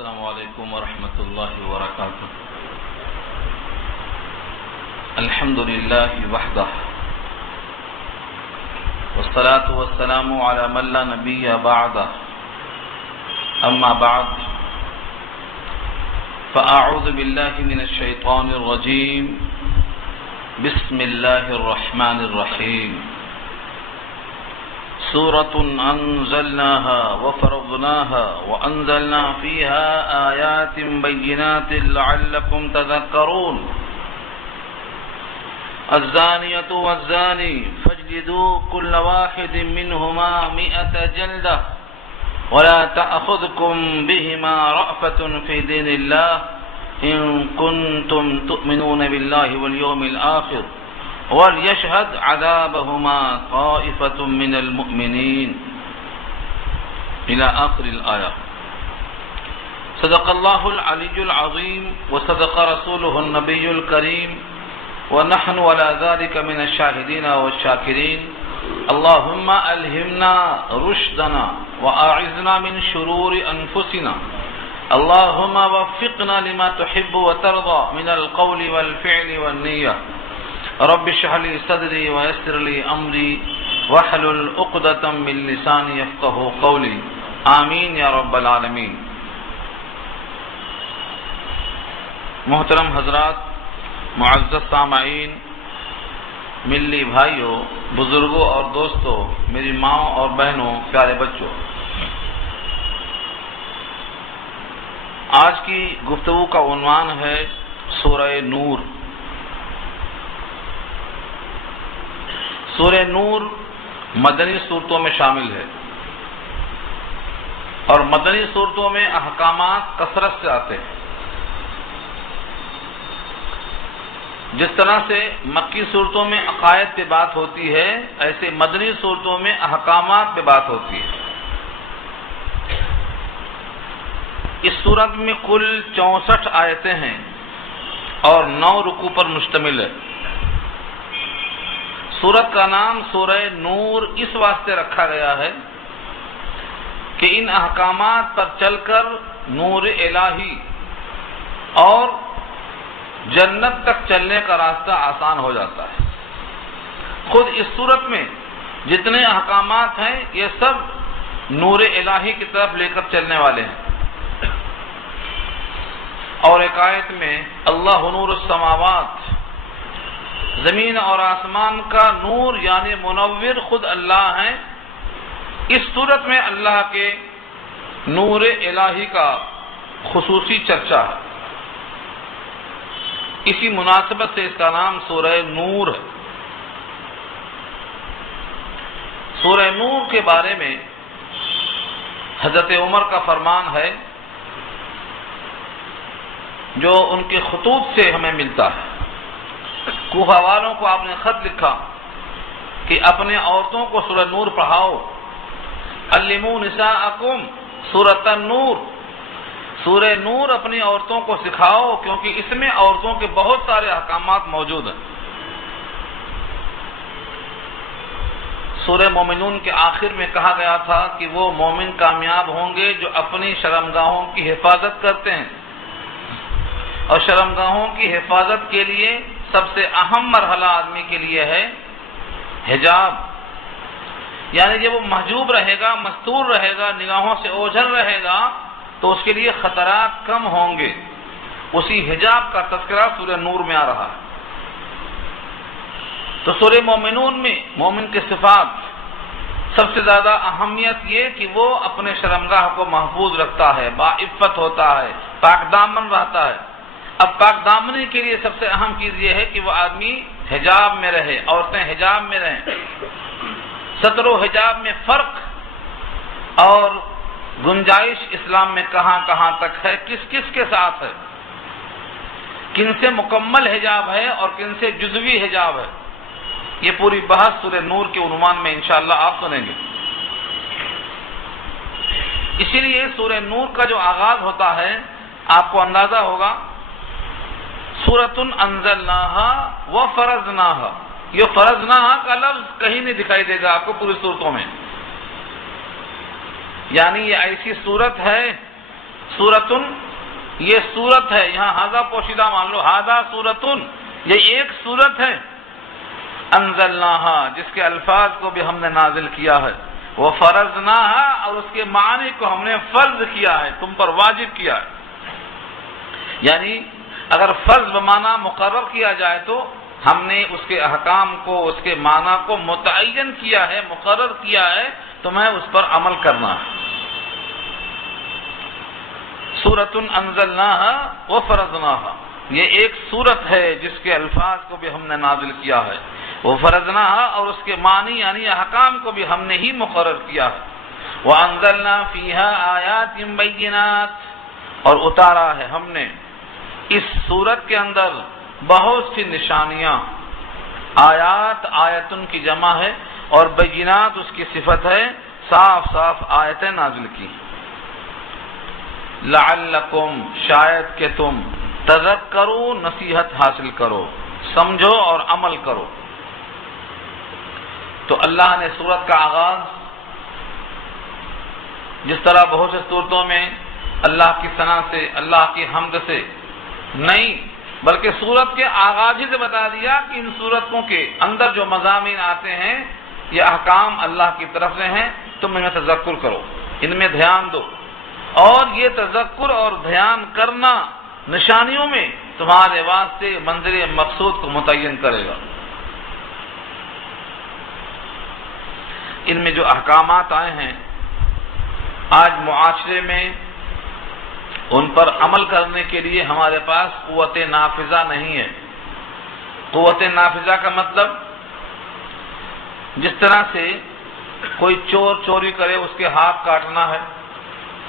السلام علیکم ورحمۃ اللہ وبرکاتہ. الحمد للہ وحدہ والصلاة والسلام علی من لا نبی بعدہ. اما بعد فاعوذ باللہ من الشیطان الرجیم. بسم اللہ الرحمن الرحیم. سورة أنزلناها وفرضناها وأنزلنا فيها آيات بينات لعلكم تذكرون. الزانية والزاني فاجلدوا كل واحد منهما 100 جلدة ولا تأخذكم بهما رأفة في دين الله إن كنتم تؤمنون بالله واليوم الآخر وَلْيَشْهَدْ عَذَابَهُمَا طَائِفَةٌ مِّنَ الْمُؤْمِنِينَ إلى آخر الآية. صدق الله العلي العظيم وصدق رسوله النبي الكريم ونحن على ذلك من الشاهدين والشاكرين. اللهم ألهمنا رشدنا وأعذنا من شرور أنفسنا. اللهم وفقنا لما تحب وترضى من القول والفعل والنية. رب اشرح لي صدري ويسر لي امري واحلل عقدة من لساني يفقهوا قولي. آمین یا رب العالمین. محترم حضرات، معزز سامعین، ملی بھائیوں، بزرگوں اور دوستوں، میری ماں اور بہنوں، پیارے بچوں، آج کی گفتگو کا عنوان ہے سورہ نور. سورہ نور مدنی صورتوں میں شامل ہے اور مدنی صورتوں میں احکامات کثرت سے آتے ہیں. جس طرح سے مکی صورتوں میں عقائد پہ بات ہوتی ہے، ایسے مدنی صورتوں میں احکامات پہ بات ہوتی ہے. اس صورت میں کل 64 آیتیں ہیں اور 9 رکوع پر مشتمل ہے. سورت کا نام سورہ نور اس واسطے رکھا گیا ہے کہ ان احکامات پر چل کر نور الہی اور جنت تک چلنے کا راستہ آسان ہو جاتا ہے. خود اس سورت میں جتنے احکامات ہیں یہ سب نور الہی کی طرف لے کر چلنے والے ہیں. اور ایک آیت میں اللہ نور السماوات، زمین اور آسمان کا نور یعنی منور خود اللہ ہیں. اس صورت میں اللہ کے نور الہی کا خصوصی چرچا ہے. اسی مناسبت سے اس کا نام سورہ نور ہے. سورہ نور کے بارے میں حضرت عمر کا فرمان ہے جو ان کے خطوط سے ہمیں ملتا ہے. کوفہ والوں کو آپ نے خط لکھا کہ اپنے عورتوں کو سورہ نور پڑھاؤ. علموا نساءکم سورۃ النور، سورہ نور اپنی عورتوں کو سکھاؤ کیونکہ اس میں عورتوں کے بہت سارے احکامات موجود ہیں. سورہ مومنون کے آخر میں کہا گیا تھا کہ وہ مومن کامیاب ہوں گے جو اپنی شرمگاہوں کی حفاظت کرتے ہیں، اور شرمگاہوں کی حفاظت کے لیے سب سے اہم مرحلہ آدمی کے لیے ہے حجاب. یعنی جب وہ محجوب رہے گا، مستور رہے گا، نگاہوں سے اوجھل رہے گا تو اس کے لیے خطرات کم ہوں گے. اسی حجاب کا تذکرہ سورہ نور میں آ رہا ہے. تو سورہ مومنون میں مومن کے صفات سب سے زیادہ اہمیت یہ کہ وہ اپنے شرمگاہ کو محفوظ رکھتا ہے، باعفت ہوتا ہے، پاک دامن رہتا ہے. اب پاک دامنی کے لیے سب سے اہم چیز یہ ہے کہ وہ آدمی حجاب میں رہے، عورتیں حجاب میں رہیں. ستر و حجاب میں فرق اور گنجائش اسلام میں کہاں کہاں تک ہے، کس کس کے ساتھ ہے، کن سے مکمل حجاب ہے اور کن سے جزوی حجاب ہے، یہ پوری بحث سورہ نور کے عنوان میں انشاءاللہ آپ سنیں گے. اسی لیے سورہ نور کا جو آغاز ہوتا ہے آپ کو اندازہ ہوگا سورۃ انزلناها وفرضناها. یہ فرضناها کا لفظ کہیں نہیں دکھائی دے گا آپ کو پوری صورتوں میں. یعنی یہ ایسی صورت ہے سورتن یہ سورت ہے، یہاں ہاذا پوشیدہ مان لو، ہاذا سورتن یہ ایک سورت ہے، انزلناہا جس کے الفاظ کو بھی ہم نے نازل کیا ہے، وہ فرضناہا اور اس کے معنی کو ہم نے فرض کیا ہے، تم پر واجب کیا ہے۔ یعنی اگر فرض بمعنی مقرر کیا جائے تو ہم نے اس کے احکام کو، اس کے معنی کو متعین کیا ہے، مقرر کیا ہے، تمہیں اس پر عمل کرنا ہے۔ سورۃ انزلناہا وفرضناہا یہ ایک سورت ہے جس کے الفاظ کو بھی ہم نے نازل کیا ہے، وفرضناہا اور اس کے معنی یعنی احکام کو بھی ہم نے ہی مقرر کیا ہے، وانزلنا فیہا آیات بینات اور اتارا ہے ہم نے اس سورت کے اندر بہت سی نشانیاں، آیات آیتن کی جمع ہے اور بینات اس کی صفت ہے، صاف صاف آیتیں نازل کی، لعلکم شاید کہ تم تذکروا نصیحت حاصل کرو، سمجھو اور عمل کرو۔ تو اللہ نے سورت کا آغاز جس طرح بہت سے سورتوں میں اللہ کی ثنا سے، اللہ کی حمد سے نہیں، بلکہ سورت کے آغاز ہی سے بتا دیا کہ ان سورتوں کے اندر جو مضامین آتے ہیں یہ احکام اللہ کی طرف سے ہیں، تم ان میں تذکر کرو، ان میں دھیان دو، اور یہ تذکر اور دھیان کرنا نشانیوں میں تمہارے واسطے منزل مقصود کو متعین کرے گا۔ ان میں جو احکامات آئے ہیں آج معاشرے میں ان پر عمل کرنے کے لیے ہمارے پاس قوت نافذہ نہیں ہے۔ قوت نافذہ کا مطلب جس طرح سے کوئی چور چوری کرے اس کے ہاتھ کاٹنا ہے،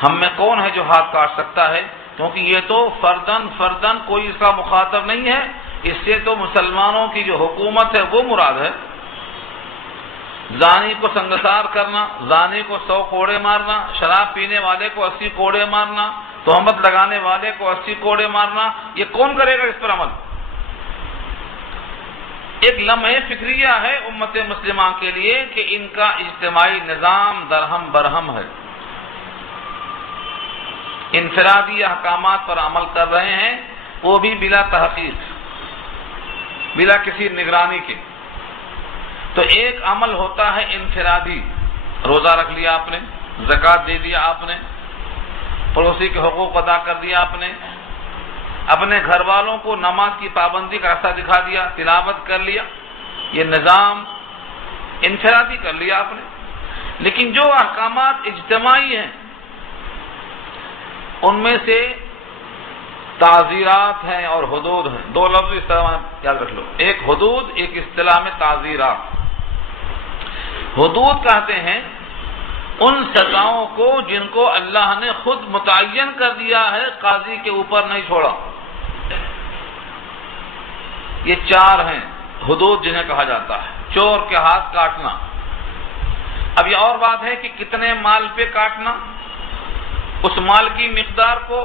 ہم میں کون ہے جو ہاتھ کاٹ سکتا ہے؟ کیونکہ یہ تو فردن کوئی اس کا مخاطب نہیں ہے، اس سے تو مسلمانوں کی جو حکومت ہے وہ مراد ہے۔ زانی کو سنگسار کرنا، زانی کو 100 کوڑے مارنا، شراب پینے والے کو 80 کوڑے مارنا، تہمت لگانے والے کو 80 کوڑے مارنا، یہ کون کرے گا اس پر عمل؟ ایک لمحہ فکریہ ہے امت مسلمہ کے لیے کہ ان کا اجتماعی نظام درہم برہم ہے، انفرادی احکامات پر عمل کر رہے ہیں، وہ بھی بلا تحقیق، بلا کسی نگرانی کے۔ تو ایک عمل ہوتا ہے انفرادی، روزہ رکھ لیا آپ نے، زکوٰۃ دے دیا آپ نے، پڑوسی کے حقوق ادا کر دیا آپ نے، اپنے گھر والوں کو نماز کی پابندی کا راستہ دکھا دیا، تلاوت کر لیا، یہ نظام انفرادی کر لیا آپ نے۔ لیکن جو احکامات اجتماعی ہیں ان میں سے تعزیرات ہیں اور حدود ہیں، دو لفظ اس طرح یاد رکھ لو، ایک حدود، ایک اصطلاح میں تعزیرات۔ حدود کہتے ہیں ان سزاؤں کو جن کو اللہ نے خود متعین کر دیا ہے، قاضی کے اوپر نہیں چھوڑا۔ یہ 4 ہیں حدود جنہیں کہا جاتا ہے۔ چور کے ہاتھ کاٹنا، اب یہ اور بات ہے کہ کتنے مال پہ کاٹنا، اس مال کی مقدار کو،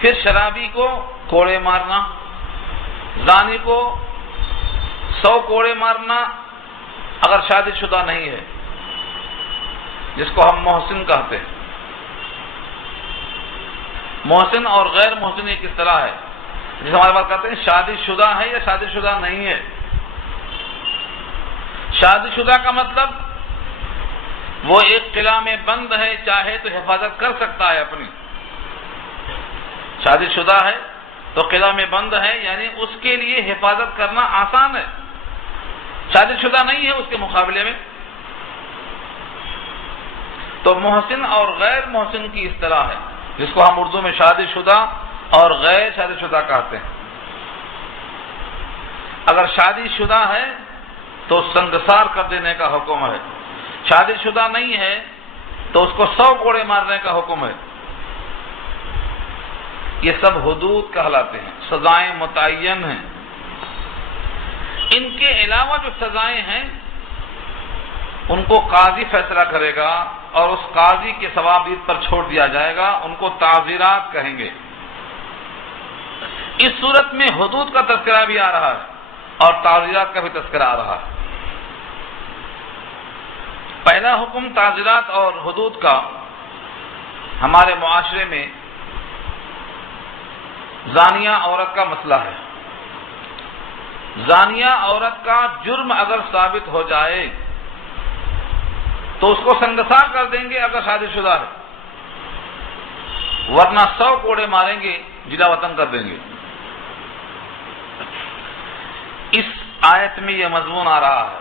پھر شرابی کو کوڑے مارنا، زانی کو 100 کوڑے مارنا اگر شادی شدہ نہیں ہے، جس کو ہم محسن کہتے ہیں۔ محسن اور غیر محسن ایک اصطلاح ہے، جس ہمارے پاس کہتے ہیں شادی شدہ ہے یا شادی شدہ نہیں ہے۔ شادی شدہ کا مطلب وہ ایک قلعہ میں بند ہے، چاہے تو حفاظت کر سکتا ہے اپنی۔ شادی شدہ ہے تو قلعہ میں بند ہے، یعنی اس کے لیے حفاظت کرنا آسان ہے۔ شادی شدہ نہیں ہے اس کے مقابلے میں۔ تو محسن اور غیر محسن کی اصطلاح ہے، جس کو ہم اردو میں شادی شدہ اور غیر شادی شدہ کہتے ہیں۔ اگر شادی شدہ ہے تو سنگسار کر دینے کا حکم ہے، شادی شدہ نہیں ہے تو اس کو 100 کوڑے مارنے کا حکم ہے۔ یہ سب حدود کہلاتے ہیں، سزائیں متعین ہیں۔ ان کے علاوہ جو سزائیں ہیں ان کو قاضی فیصلہ کرے گا اور اس قاضی کے ثوابت پر چھوڑ دیا جائے گا، ان کو تعزیرات کہیں گے۔ اس صورت میں حدود کا تذکرہ بھی آ رہا ہے اور تعزیرات کا بھی تذکرہ آ رہا ہے۔ پہلا حکم تعزیرات اور حدود کا ہمارے معاشرے میں زانیہ عورت کا مسئلہ ہے. زانیہ عورت کا جرم اگر ثابت ہو جائے تو اس کو سنگسار کر دیں گے اگر شادی شدہ ہے، ورنہ 100 کوڑے ماریں گے، جلا وطن کر دیں گے. اس آیت میں یہ مضمون آ رہا ہے.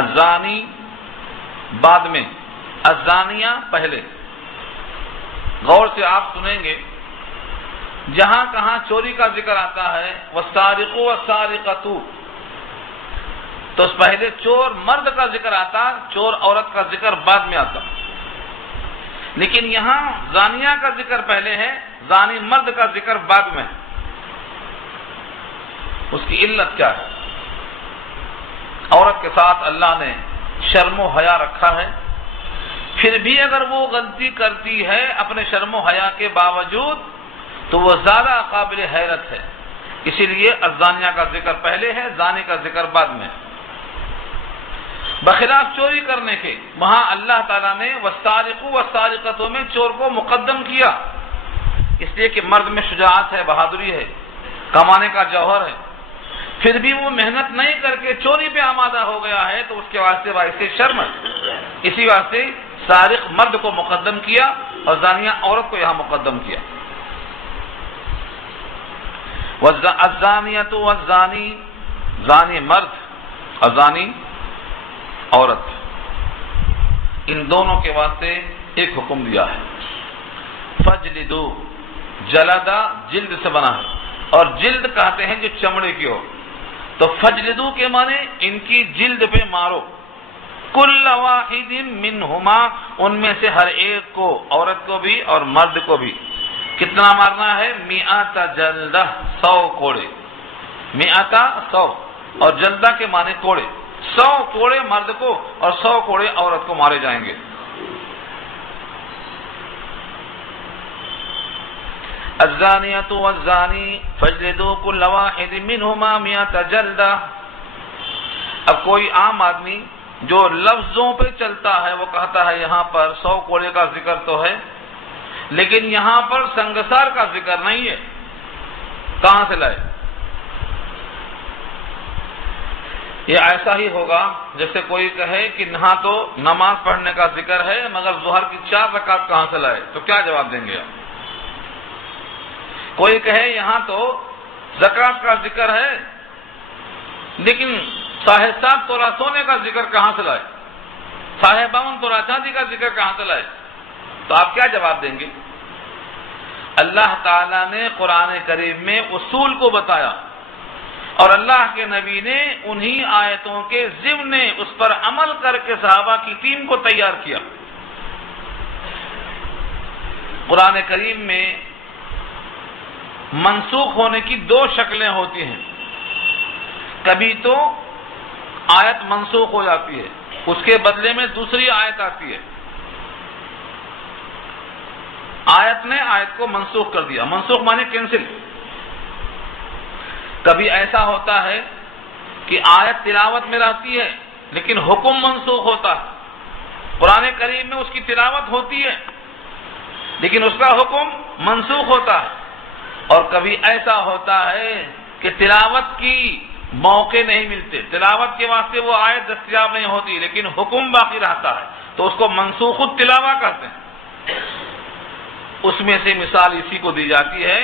الزانی بعد میں، الزانیہ پہلے. غور سے آپ سنیں گے جہاں کہاں چوری کا ذکر آتا ہے والسارق والسارقۃ، تو اس پہلے چور مرد کا ذکر آتا، چور عورت کا ذکر بعد میں آتا. لیکن یہاں زانیہ کا ذکر پہلے ہے، زانی مرد کا ذکر بعد میں ہے. اس کی علت کیا ہے؟ عورت کے ساتھ اللہ نے شرم و حیا رکھا ہے، پھر بھی اگر وہ غلطی کرتی ہے اپنے شرم و حیا کے باوجود تو وہ زیادہ قابل حیرت ہے. اسی لیے الزانیہ کا ذکر پہلے ہے، زانی کا ذکر بعد میں. بخلاف چوری کرنے کے، وہاں اللہ تعالیٰ نے والسارق والسارقۃ میں چور کو مقدم کیا، اس لیے کہ مرد میں شجاعت ہے، بہادری ہے، کمانے کا جوہر ہے. پھر بھی وہ محنت نہیں کر کے چوری پہ آمادہ ہو گیا ہے تو اس کے واسطے باعث شرم ہے. اسی واسطے سارق مرد کو مقدم کیا اور زانیہ عورت کو یہاں مقدم کیا. الزانیۃ والزانی، زانی مرد اور زانی عورت، ان دونوں کے واسطے ایک حکم دیا ہے. فجلدو، جلدہ جلد سے بنا ہے اور جلد کہتے ہیں جو چمڑے کی ہو، تو فجلدو کے معنی ان کی جلد پہ مارو. کل واحد منہما، ان میں سے ہر ایک کو، عورت کو بھی اور مرد کو بھی. کتنا مارنا ہے؟ 100 جلدہ، 100 کوڑے. 100 اور جلدہ کے معنی کوڑے. 100 کوڑے مرد کو اور 100 کوڑے عورت کو مارے جائیں گے. الزانیۃ والزانی فاجلدوا كل واحد منهما 100 جلدہ. اب کوئی عام آدمی جو لفظوں پہ چلتا ہے وہ کہتا ہے یہاں پر 100 کوڑے کا ذکر تو ہے لیکن یہاں پر سنگسار کا ذکر نہیں ہے. کہاں سے لائے؟ یہ ایسا ہی ہوگا جیسے کوئی کہے کہ یہاں تو نماز پڑھنے کا ذکر ہے مگر ظہر کی 4 رکعت کہاں سے لائے؟ تو کیا جواب دیں گے آپ؟ کوئی کہے یہاں تو زکوٰۃ کا ذکر ہے لیکن 7.5 تولہ سونے کا ذکر کہاں سے لائے؟ 52 تولہ چاندی کا ذکر کہاں سے لائے؟ تو آپ کیا جواب دیں گے؟ اللہ تعالیٰ نے قرآن کریم میں اصول کو بتایا اور اللہ کے نبی نے انہی آیتوں کے ضمن اس پر عمل کر کے صحابہ کی ٹیم کو تیار کیا. قرآن کریم میں منسوخ ہونے کی 2 شکلیں ہوتی ہیں. کبھی تو آیت منسوخ ہو جاتی ہے، اس کے بدلے میں دوسری آیت آتی ہے. آیت نے آیت کو منسوخ کر دیا. منسوخ مانے کینسل. کبھی ایسا ہوتا ہے کہ آیت تلاوت میں رہتی ہے لیکن حکم منسوخ ہوتا ہے. قرآن کریم میں اس کی تلاوت ہوتی ہے لیکن اس کا حکم منسوخ ہوتا ہے. اور کبھی ایسا ہوتا ہے کہ تلاوت کی موقع نہیں ملتے، تلاوت کے واسطے وہ آیت دستیاب نہیں ہوتی لیکن حکم باقی رہتا ہے تو اس کو منسوخ التلاوہ کہتے ہیں. اس میں سے مثال اسی کو دی جاتی ہے.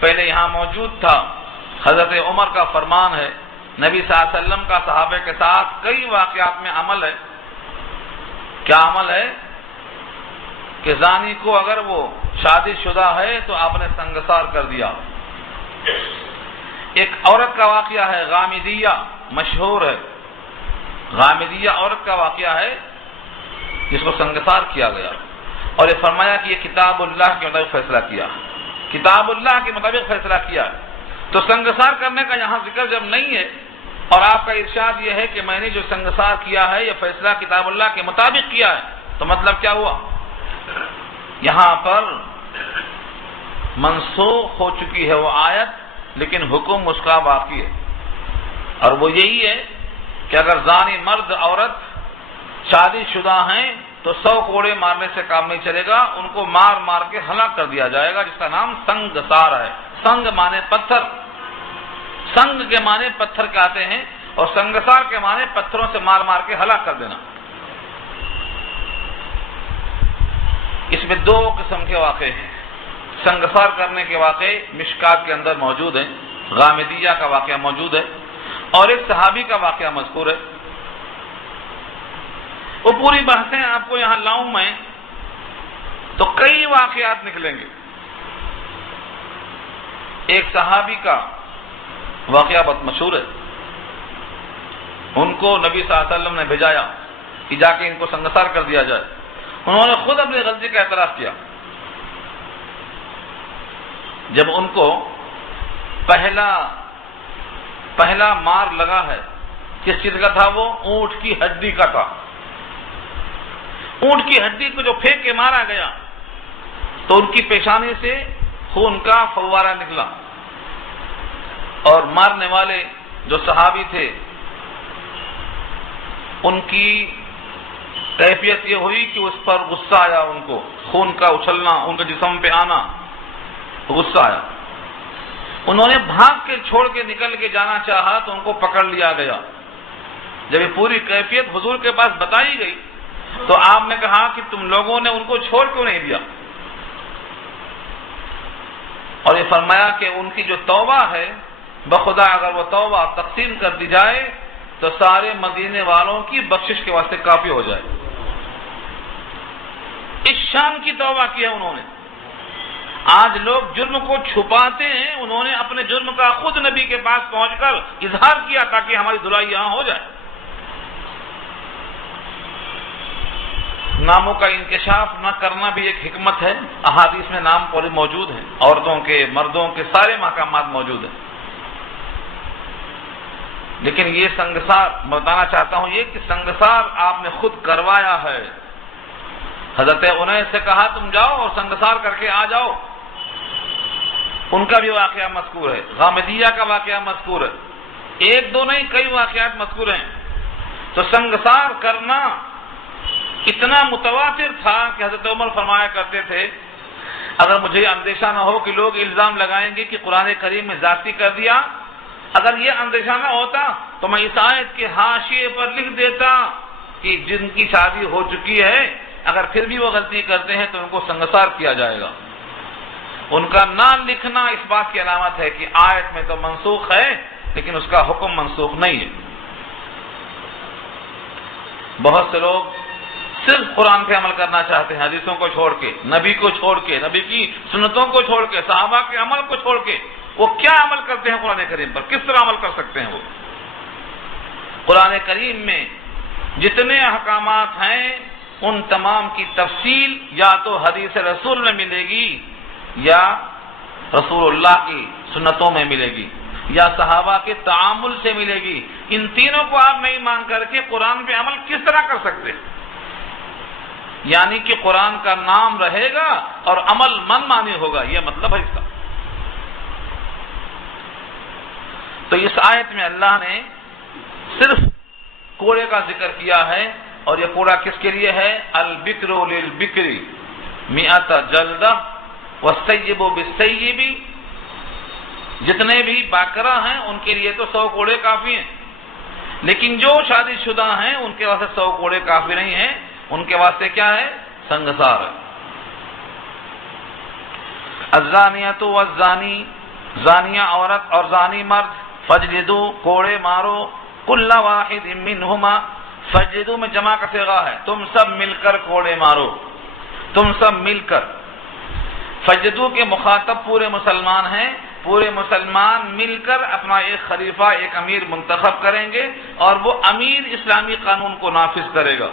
پہلے یہاں موجود تھا حضرت عمر کا فرمان ہے، نبی صلی اللہ علیہ وسلم کا صحابہ کے ساتھ کئی واقعات میں عمل ہے. کیا عمل ہے؟ کہ زانی کو اگر وہ شادی شدہ ہے تو آپ نے سنگسار کر دیا. ایک عورت کا واقعہ ہے غامدیہ، مشہور ہے. غامدیہ عورت کا واقعہ ہے جس کو سنگسار کیا گیا اور یہ فرمایا کہ یہ کتاب اللہ کے مطابق فیصلہ کیا، کتاب اللہ کے مطابق فیصلہ کیا. تو سنگسار کرنے کا یہاں ذکر جب نہیں ہے اور آپ کا ارشاد یہ ہے کہ میں نے جو سنگسار کیا ہے یہ فیصلہ کتاب اللہ کے مطابق کیا ہے، تو مطلب کیا ہوا؟ یہاں پر منسوخ ہو چکی ہے وہ آیت لیکن حکم اس کا باقی ہے. اور وہ یہی ہے کہ اگر زانی مرد عورت شادی شدہ ہیں تو 100 کوڑے مارنے سے کام نہیں چلے گا، ان کو مار مار کے ہلاک کر دیا جائے گا، جس کا نام سنگسار ہے۔ سنگ مانے پتھر، سنگ کے معنی پتھر کے آتے ہیں، اور سنگسار کے معنی پتھروں سے مار مار کے ہلاک کر دینا۔ اس میں 2 قسم کے واقعے ہیں۔ سنگسار کرنے کے واقعے مشکات کے اندر موجود ہیں، غامدیہ کا واقعہ موجود ہے، اور ایک صحابی کا واقعہ مذکور ہے۔ وہ پوری بحثیں آپ کو یہاں لاؤں میں تو کئی واقعات نکلیں گے۔ ایک صحابی کا واقعہ بہت مشہور ہے، ان کو نبی صلی اللہ علیہ وسلم نے بھیجایا کہ جا کے ان کو سنگسار کر دیا جائے۔ انہوں نے خود اپنی غلطی کا اعتراف کیا۔ جب ان کو پہلا مار لگا ہے، کس چیز کا تھا؟ وہ اونٹ کی ہڈی کا تھا۔ اونٹ کی ہڈی کو جو پھینک کے مارا گیا تو ان کی پیشانی سے خون کا فوارہ نکلا، اور مارنے والے جو صحابی تھے ان کی کیفیت یہ ہوئی کہ اس پر غصہ آیا، ان کو خون کا اچھلنا، ان کے جسم پہ آنا، غصہ آیا۔ انہوں نے بھاگ کے چھوڑ کے نکل کے جانا چاہا تو ان کو پکڑ لیا گیا۔ جب یہ پوری کیفیت حضور کے پاس بتائی گئی تو آپ نے کہا کہ تم لوگوں نے ان کو چھوڑ کیوں نہیں دیا؟ اور یہ فرمایا کہ ان کی جو توبہ ہے، بخدا اگر وہ توبہ تقسیم کر دی جائے تو سارے مدینے والوں کی بخشش کے واسطے کافی ہو جائے۔ اس شان کی توبہ کی ہے انہوں نے۔ آج لوگ جرم کو چھپاتے ہیں، انہوں نے اپنے جرم کا خود نبی کے پاس پہنچ کر اظہار کیا تاکہ ہماری دھلائی یہاں ہو جائے۔ ناموں کا انکشاف نہ کرنا بھی ایک حکمت ہے۔ احادیث میں نام پورے موجود ہیں، عورتوں کے، مردوں کے، سارے محکمات موجود ہیں۔ لیکن یہ سنگسار بتانا چاہتا ہوں یہ کہ سنگسار آپ نے خود کروایا ہے۔ حضرت انیس سے کہا تم جاؤ اور سنگسار کر کے آ جاؤ، ان کا بھی واقعہ مذکور ہے۔ غامدیہ کا واقعہ مذکور ہے، 1-2 نہیں کئی واقعات مذکور ہیں۔ تو سنگسار کرنا اتنا متواتر تھا کہ حضرت عمر فرمایا کرتے تھے اگر مجھے اندیشہ نہ ہو کہ لوگ الزام لگائیں گے کہ قرآن کریم میں ذاتی کر دیا، اگر یہ اندیشہ نہ ہوتا تو میں اس آیت کے حاشیے پر لکھ دیتا کہ جن کی شادی ہو چکی ہے اگر پھر بھی وہ غلطی کرتے ہیں تو ان کو سنگسار کیا جائے گا۔ ان کا نہ لکھنا اس بات کی علامت ہے کہ آیت میں تو منسوخ ہے لیکن اس کا حکم منسوخ نہیں ہے۔ بہت سے لوگ صرف قرآن پہ عمل کرنا چاہتے ہیں، حدیثوں کو چھوڑ کے، نبی کو چھوڑ کے، نبی کی سنتوں کو چھوڑ کے، صحابہ کے عمل کو چھوڑ کے۔ وہ کیا عمل کرتے ہیں قرآن کریم پر؟ کس طرح عمل کر سکتے ہیں وہ؟ قرآن کریم میں جتنے احکامات ہیں ان تمام کی تفصیل یا تو حدیث رسول میں ملے گی یا رسول اللہ کی سنتوں میں ملے گی یا صحابہ کے تعامل سے ملے گی۔ ان تینوں کو آپ نہیں مان کر کے قرآن پہ عمل کس طرح کر سکتے؟ یعنی کہ قرآن کا نام رہے گا اور عمل من مانی ہوگا، یہ مطلب ہے اس کا۔ تو اس آیت میں اللہ نے صرف کوڑے کا ذکر کیا ہے، اور یہ کوڑا کس کے لیے ہے؟ البکر للبکری مئۃ جلدہ والسیب بالسیب، جتنے بھی باکرہ ہیں ان کے لیے تو 100 کوڑے کافی ہیں، لیکن جو شادی شدہ ہیں ان کے واسطے 100 کوڑے کافی نہیں ہیں، ان کے واسطے کیا ہے؟ سنگسار ہے۔ الزانیۃ والزانی، زانیہ عورت اور زانی مرد، فجلدوا کوڑے مارو، کل واحد منہما، فجلدوا میں جمع کا صیغہ ہے، تم سب مل کر کوڑے مارو، تم سب مل کر۔ فجلدوا کے مخاطب پورے مسلمان ہیں، پورے مسلمان مل کر اپنا ایک خلیفہ، ایک امیر منتخب کریں گے اور وہ امیر اسلامی قانون کو نافذ کرے گا۔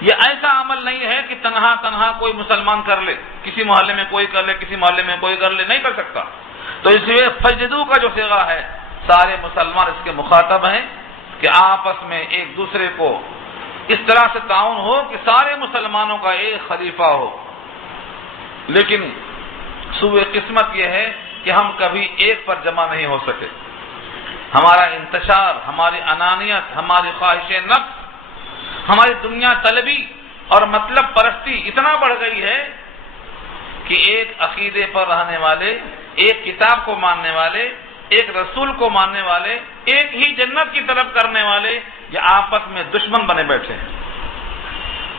یہ ایسا عمل نہیں ہے کہ تنہا کوئی مسلمان کر لے، کسی محلے میں کوئی کر لے، کسی محلے میں کوئی کر لے، نہیں کر سکتا۔ تو اس لیے فجدو کا جو صیغہ ہے سارے مسلمان اس کے مخاطب ہیں کہ آپس میں ایک دوسرے کو اس طرح سے تعاون ہو کہ سارے مسلمانوں کا ایک خلیفہ ہو۔ لیکن سوء قسمت یہ ہے کہ ہم کبھی ایک پر جمع نہیں ہو سکے۔ ہمارا انتشار، ہماری انانیت، ہماری خواہش نفس، ہماری دنیا طلبی اور مطلب پرستی اتنا بڑھ گئی ہے کہ ایک عقیدے پر رہنے والے، ایک کتاب کو ماننے والے، ایک رسول کو ماننے والے، ایک ہی جنت کی طلب کرنے والے یہ آپس میں دشمن بنے بیٹھے ہیں،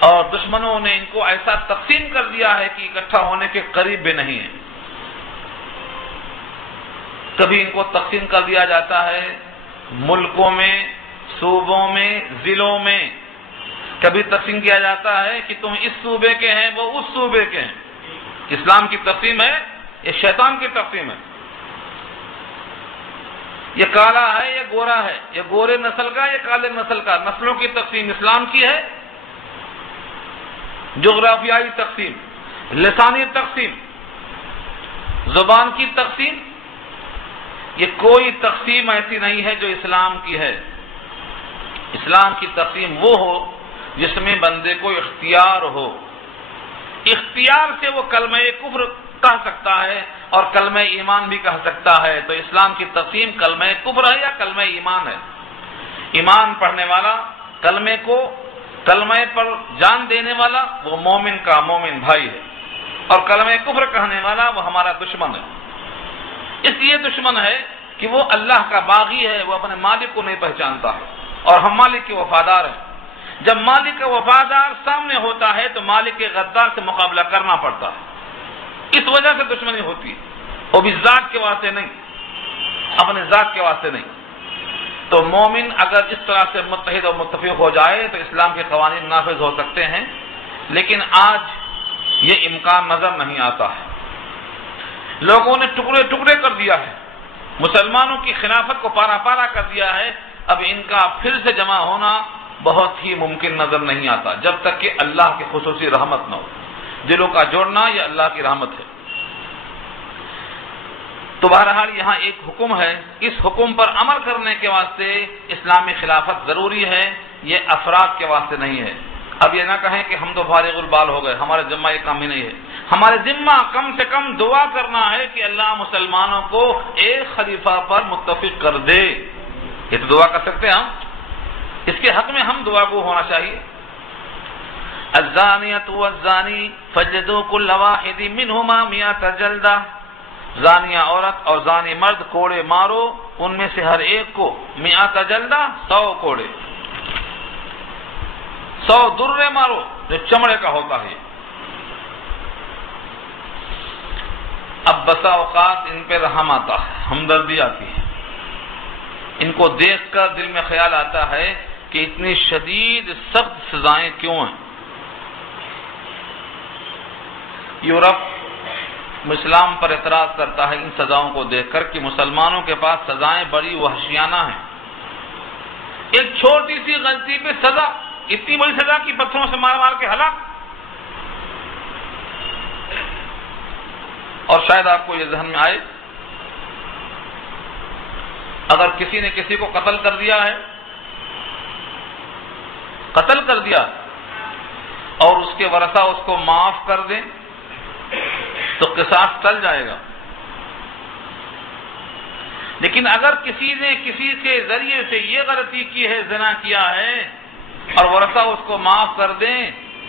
اور دشمنوں نے ان کو ایسا تقسیم کر دیا ہے کہ اکٹھا ہونے کے قریب بھی نہیں ہے۔ کبھی ان کو تقسیم کر دیا جاتا ہے ملکوں میں، صوبوں میں، ضلعوں میں، کبھی تقسیم کیا جاتا ہے کہ تم اس صوبے کے ہیں، وہ اس صوبے کے ہیں۔ اسلام کی تقسیم ہے، یہ شیطان کی تقسیم ہے۔ یہ کالا ہے، یہ گورا ہے، یہ گورے نسل کا، یہ کالے نسل کا، نسلوں کی تقسیم اسلام کی ہے۔ جغرافیائی تقسیم، لسانی تقسیم، زبان کی تقسیم، یہ کوئی تقسیم ایسی نہیں ہے جو اسلام کی ہے۔ اسلام کی تقسیم وہ ہو جس میں بندے کو اختیار ہو، اختیار سے وہ کلمہ کفر کہہ سکتا ہے اور کلمہ ایمان بھی کہہ سکتا ہے۔ تو اسلام کی تقسیم کلمہ کفر ہے یا کلمہ ایمان ہے؟ ایمان پڑھنے والا، کلمہ پر جان دینے والا وہ مومن کا مومن بھائی ہے، اور کلمہ کفر کہنے والا وہ ہمارا دشمن ہے۔ اس لیے دشمن ہے کہ وہ اللہ کا باغی ہے، وہ اپنے مالک کو نہیں پہچانتا ہے، اور ہم مالک کے وفادار ہیں۔ جب مالک کا وفادار سامنے ہوتا ہے تو مالک کے غدار سے مقابلہ کرنا پڑتا ہے، اس وجہ سے دشمنی ہوتی ہے، وہ بھی ذات کے واسطے نہیں، اپنے ذات کے واسطے نہیں۔ تو مومن اگر اس طرح سے متحد اور متفق ہو جائے تو اسلام کے قوانین نافذ ہو سکتے ہیں، لیکن آج یہ امکان نظر نہیں آتا ہے۔ لوگوں نے ٹکڑے ٹکڑے کر دیا ہے، مسلمانوں کی خلافت کو پارا پارا کر دیا ہے۔ اب ان کا پھر سے جمع ہونا بہت ہی ممکن نظر نہیں آتا جب تک کہ اللہ کی خصوصی رحمت نہ ہو۔ دلوں کا جوڑنا یہ اللہ کی رحمت ہے۔ تو بہرحال یہاں ایک حکم ہے، اس حکم پر عمل کرنے کے واسطے اسلامی خلافت ضروری ہے، یہ افراد کے واسطے نہیں ہے۔ اب یہ نہ کہیں کہ ہم تو فارغ البال ہو گئے، ہمارے ذمہ یہ کام ہی نہیں ہے۔ ہمارے ذمہ کم سے کم دعا کرنا ہے کہ اللہ مسلمانوں کو ایک خلیفہ پر متفق کر دے۔ یہ تو دعا کر سکتے ہیں ہم، اس کے حق میں ہم دعا گو ہونا چاہیے۔ الزانیۃ والزانی فجلدوا کل واحد منہما 100 جلدہ، زانیہ عورت اور زانی مرد کوڑے مارو، ان میں سے ہر ایک کو 100 جلدہ 100 کوڑے، 100 درے مارو جو چمڑے کا ہوتا ہے۔ اب بسا اوقات ان پہ رحم آتا ہے، ہمدردی آتی ہے، ان کو دیکھ کر دل میں خیال آتا ہے کہ اتنی شدید سخت سزائیں کیوں ہیں۔ یورپ اسلام پر اعتراض کرتا ہے ان سزاؤں کو دیکھ کر کہ مسلمانوں کے پاس سزائیں بڑی وحشیانہ ہیں۔ ایک چھوٹی سی غلطی پہ سزا، اتنی بڑی سزا کہ پتھروں سے مار مار کے ہلاک۔ اور شاید آپ کو یہ ذہن میں آئے، اگر کسی نے کسی کو قتل کر دیا ہے، قتل کر دیا اور اس کے ورثہ اس کو معاف کر دیں تو قصاص ٹل جائے گا۔ لیکن اگر کسی نے کسی کے ذریعے سے یہ غلطی کی ہے، زنا کیا ہے، اور ورثہ اس کو معاف کر دیں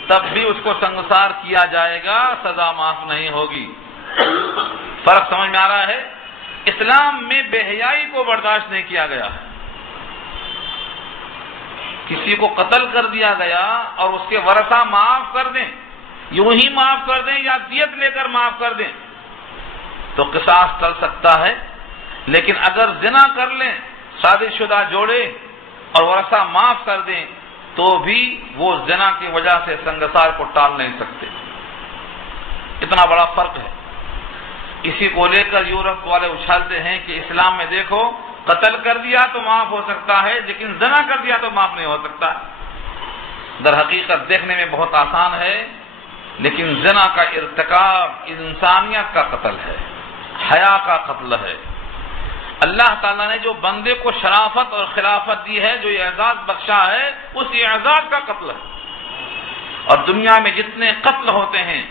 تب بھی اس کو سنگسار کیا جائے گا، سزا معاف نہیں ہوگی۔ فرق سمجھ میں آ رہا ہے؟ اسلام میں بے حیائی کو برداشت نہیں کیا گیا ہے۔ کسی کو قتل کر دیا گیا اور اس کے ورثہ معاف کر دیں، یوں ہی معاف کر دیں یا دیت لے کر معاف کر دیں تو قصاص ٹل سکتا ہے۔ لیکن اگر زنا کر لیں، شادی شدہ جوڑے، اور ورثہ معاف کر دیں تو بھی وہ زنا کی وجہ سے سنگسار کو ٹال نہیں سکتے۔ اتنا بڑا فرق ہے۔ اسی کو لے کر یورپ والے اچھالتے ہیں کہ اسلام میں دیکھو قتل کر دیا تو معاف ہو سکتا ہے، لیکن زنا کر دیا تو معاف نہیں ہو سکتا۔ در حقیقت دیکھنے میں بہت آسان ہے، لیکن زنا کا ارتکاب انسانیت کا قتل ہے، حیا کا قتل ہے۔ اللہ تعالیٰ نے جو بندے کو شرافت اور خلافت دی ہے، جو اعزاز بخشا ہے، اس اعزاز کا قتل ہے۔ اور دنیا میں جتنے قتل ہوتے ہیں،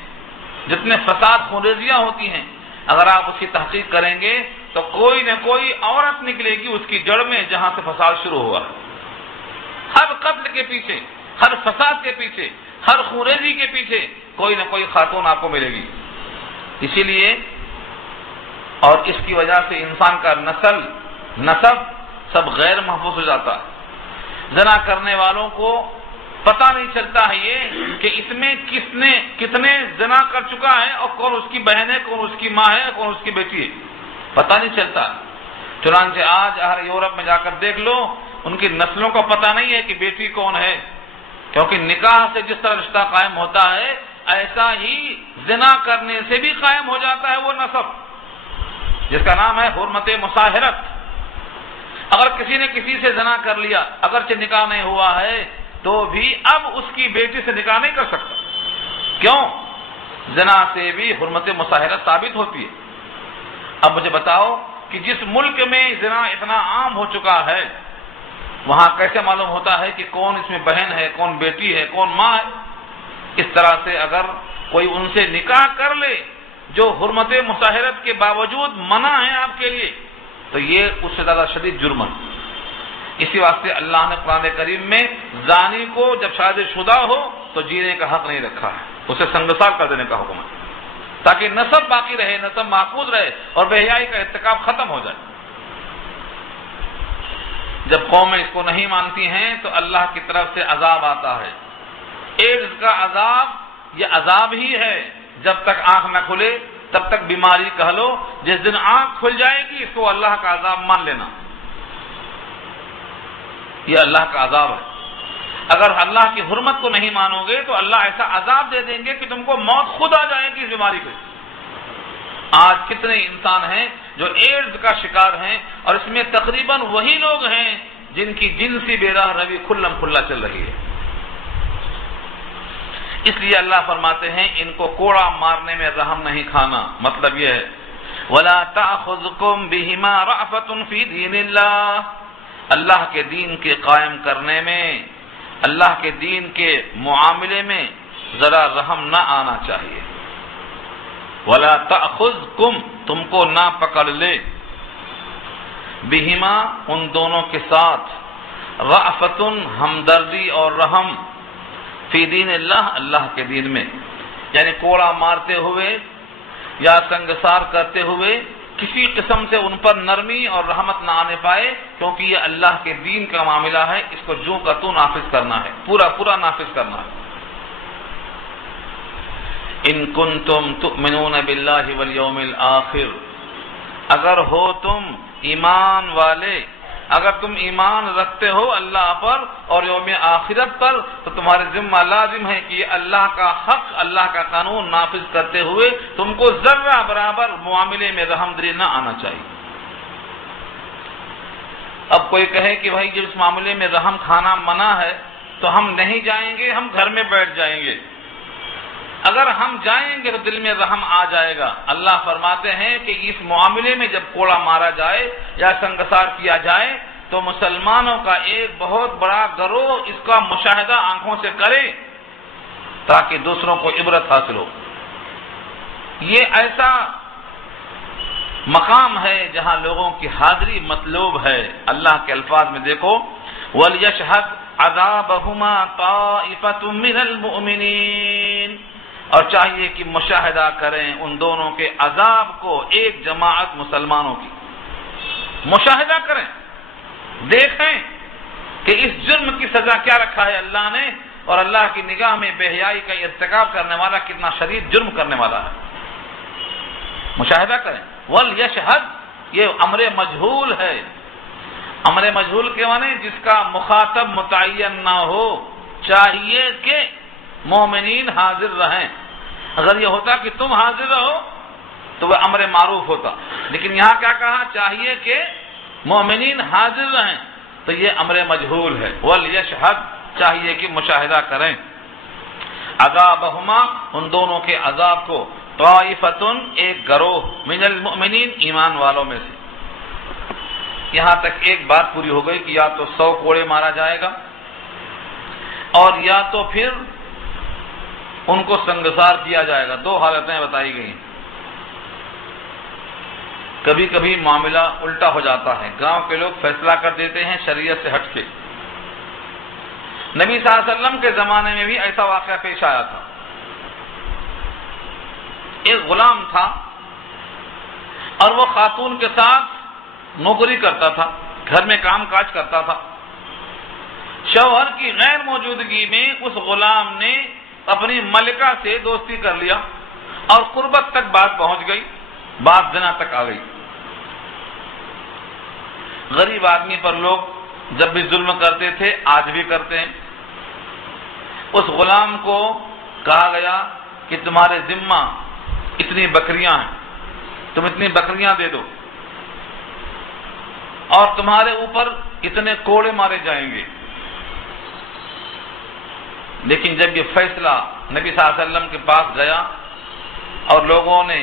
جتنے فساد خونریزیاں ہوتی ہیں، اگر آپ اس کی تحقیق کریں گے تو کوئی نہ کوئی عورت نکلے گی اس کی جڑ میں جہاں سے فساد شروع ہوا ہے۔ ہر قتل کے پیچھے، ہر فساد کے پیچھے ہر خوریزی کے پیچھے کوئی نہ کوئی خاتون آپ کو ملے گی. اسی لیے اور اس کی وجہ سے انسان کا نسب سب غیر محفوظ ہو جاتا ہے. زنا کرنے والوں کو پتہ نہیں چلتا ہے یہ کہ اس میں کتنے زنا کر چکا ہے اور کون اس کی بہن ہے، کون اس کی ماں ہے، کون اس کی بیٹی ہے، پتہ نہیں چلتا. چنانچہ آج ہر یورپ میں جا کر دیکھ لو، ان کی نسلوں کو پتہ نہیں ہے کہ بیٹی کون ہے، کیونکہ نکاح سے جس طرح رشتہ قائم ہوتا ہے ایسا ہی زنا کرنے سے بھی قائم ہو جاتا ہے وہ نسب، جس کا نام ہے حرمت مصاہرت. اگر کسی نے کسی سے زنا کر لیا، اگرچہ نکاح نہیں ہوا ہے، تو بھی اب اس کی بیٹی سے نکاح نہیں کر سکتا. کیوں؟ زنا سے بھی حرمت مصاہرت ثابت ہوتی ہے. اب مجھے بتاؤ کہ جس ملک میں زنا اتنا عام ہو چکا ہے وہاں کیسے معلوم ہوتا ہے کہ کون اس میں بہن ہے، کون بیٹی ہے، کون ماں ہے؟ اس طرح سے اگر کوئی ان سے نکاح کر لے جو حرمت مصاہرت کے باوجود منع ہے آپ کے لیے، تو یہ اس سے زیادہ شدید جرم ہے. اسی واسطے اللہ نے قرآن کریم میں زانی کو جب شادی شدہ ہو تو جینے کا حق نہیں رکھا ہے، اسے سنگسار کر دینے کا حکم ہے تاکہ نسب باقی رہے، نسب محفوظ رہے اور بے حیائی کا ارتکاب ختم ہو جائے. جب قومیں اس کو نہیں مانتی ہیں تو اللہ کی طرف سے عذاب آتا ہے. ایڈز کا عذاب یہ عذاب ہی ہے، جب تک آنکھ نہ کھلے تب تک بیماری کہہ لو، جس دن آنکھ کھل جائے گی اس کو اللہ کا عذاب مان لینا. یہ اللہ کا عذاب ہے. اگر اللہ کی حرمت کو نہیں مانو گے تو اللہ ایسا عذاب دے دیں گے کہ تم کو موت خود آ جائے گی اس بیماری کو. آج کتنے انسان ہیں جو ایڈز کا شکار ہیں اور اس میں تقریباً وہی لوگ ہیں جن کی جنسی بے راہ روی کھلم کھلا چل رہی ہے. اس لیے اللہ فرماتے ہیں ان کو کوڑا مارنے میں رحم نہیں کھانا. مطلب یہ ہے وَلَا تَأْخُذْكُمْ بِهِمَا رَأْفَةٌ فِي دِينِ اللَّهِ، اللہ کے دین کے قائم کرنے میں، اللہ کے دین کے معاملے میں ذرا رحم نہ آنا چاہیے. وَلَا تَأْخُذْكُمْ، تم کو نہ پکڑ لے، بِهِمَا ان دونوں کے ساتھ، رَأْفَةٌ ہمدردی اور رحم، فی دین اللہ اللہ کے دین میں. یعنی کوڑا مارتے ہوئے یا سنگسار کرتے ہوئے کسی قسم سے ان پر نرمی اور رحمت نہ آنے پائے، کیونکہ یہ اللہ کے دین کا معاملہ ہے، اس کو جو کا تو نافذ کرنا ہے، پورا نافذ کرنا ہے. ان کنتم تؤمنون باللہ والیوم الآخر، اگر ہو تم ایمان والے، اگر تم ایمان رکھتے ہو اللہ پر اور یوم آخرت پر، تو تمہارے ذمہ لازم ہے کہ اللہ کا حق، اللہ کا قانون نافذ کرتے ہوئے تم کو ذرہ برابر معاملے میں رحم دلی نہ آنا چاہیے. اب کوئی کہے کہ بھائی جب اس معاملے میں رحم کھانا منع ہے تو ہم نہیں جائیں گے، ہم گھر میں بیٹھ جائیں گے. اگر ہم جائیں گے تو دل میں رحم آ جائے گا. اللہ فرماتے ہیں کہ اس معاملے میں جب کوڑا مارا جائے یا سنگسار کیا جائے تو مسلمانوں کا ایک بہت بڑا گروہ اس کا مشاہدہ آنکھوں سے کرے تاکہ دوسروں کو عبرت حاصل ہو. یہ ایسا مقام ہے جہاں لوگوں کی حاضری مطلوب ہے. اللہ کے الفاظ میں دیکھو وَلْيَشْهَدْ عَذَابَهُمَا طَائِفَةٌ مِّنَ الْمُؤْمِنِينَ، اور چاہیے کہ مشاہدہ کریں ان دونوں کے عذاب کو ایک جماعت مسلمانوں کی. مشاہدہ کریں، دیکھیں کہ اس جرم کی سزا کیا رکھا ہے اللہ نے، اور اللہ کی نگاہ میں بے حیائی کا ارتکاب کرنے والا کتنا شدید جرم کرنے والا ہے. مشاہدہ کریں. وَلْيَشْهَدْ، یہ امر مجہول ہے. امر مجہول کے معنی جس کا مخاطب متعین نہ ہو، چاہیے کہ مومنین حاضر رہیں. اگر یہ ہوتا کہ تم حاضر رہو تو وہ امر معروف ہوتا، لیکن یہاں کیا کہا؟ چاہیے کہ مومنین حاضر رہیں، تو یہ امر مجہول ہے. وَلْيَشْهَدْ، چاہیے کہ مشاہدہ کریں. عذابہما، ان دونوں کے عذاب کو، طائفتن، ایک گروہ، من المؤمنین، ایمان والوں میں سے. یہاں تک ایک بات پوری ہو گئی کہ یا تو 100 کوڑے مارا جائے گا اور یا تو پھر ان کو سنگسار کیا جائے گا. 2 حالتیں بتائی گئی. کبھی کبھی معاملہ الٹا ہو جاتا ہے، گاؤں کے لوگ فیصلہ کر دیتے ہیں شریعت سے ہٹ کے، نبی صلی اللہ علیہ وسلم کے زمانے میں بھی ایسا واقعہ پیش آیا تھا. ایک غلام تھا اور وہ خاتون کے ساتھ نوکری کرتا تھا، گھر میں کام کاج کرتا تھا. شوہر کی غیر موجودگی میں اس غلام نے اپنی ملکہ سے دوستی کر لیا اور قربت تک بات پہنچ گئی، بات زنا تک آ گئی. غریب آدمی پر لوگ جب بھی ظلم کرتے تھے، آج بھی کرتے ہیں. اس غلام کو کہا گیا کہ تمہارے ذمہ اتنی بکریاں ہیں، تم اتنی بکریاں دے دو اور تمہارے اوپر اتنے کوڑے مارے جائیں گے. لیکن جب یہ فیصلہ نبی صلی اللہ علیہ وسلم کے پاس گیا اور لوگوں نے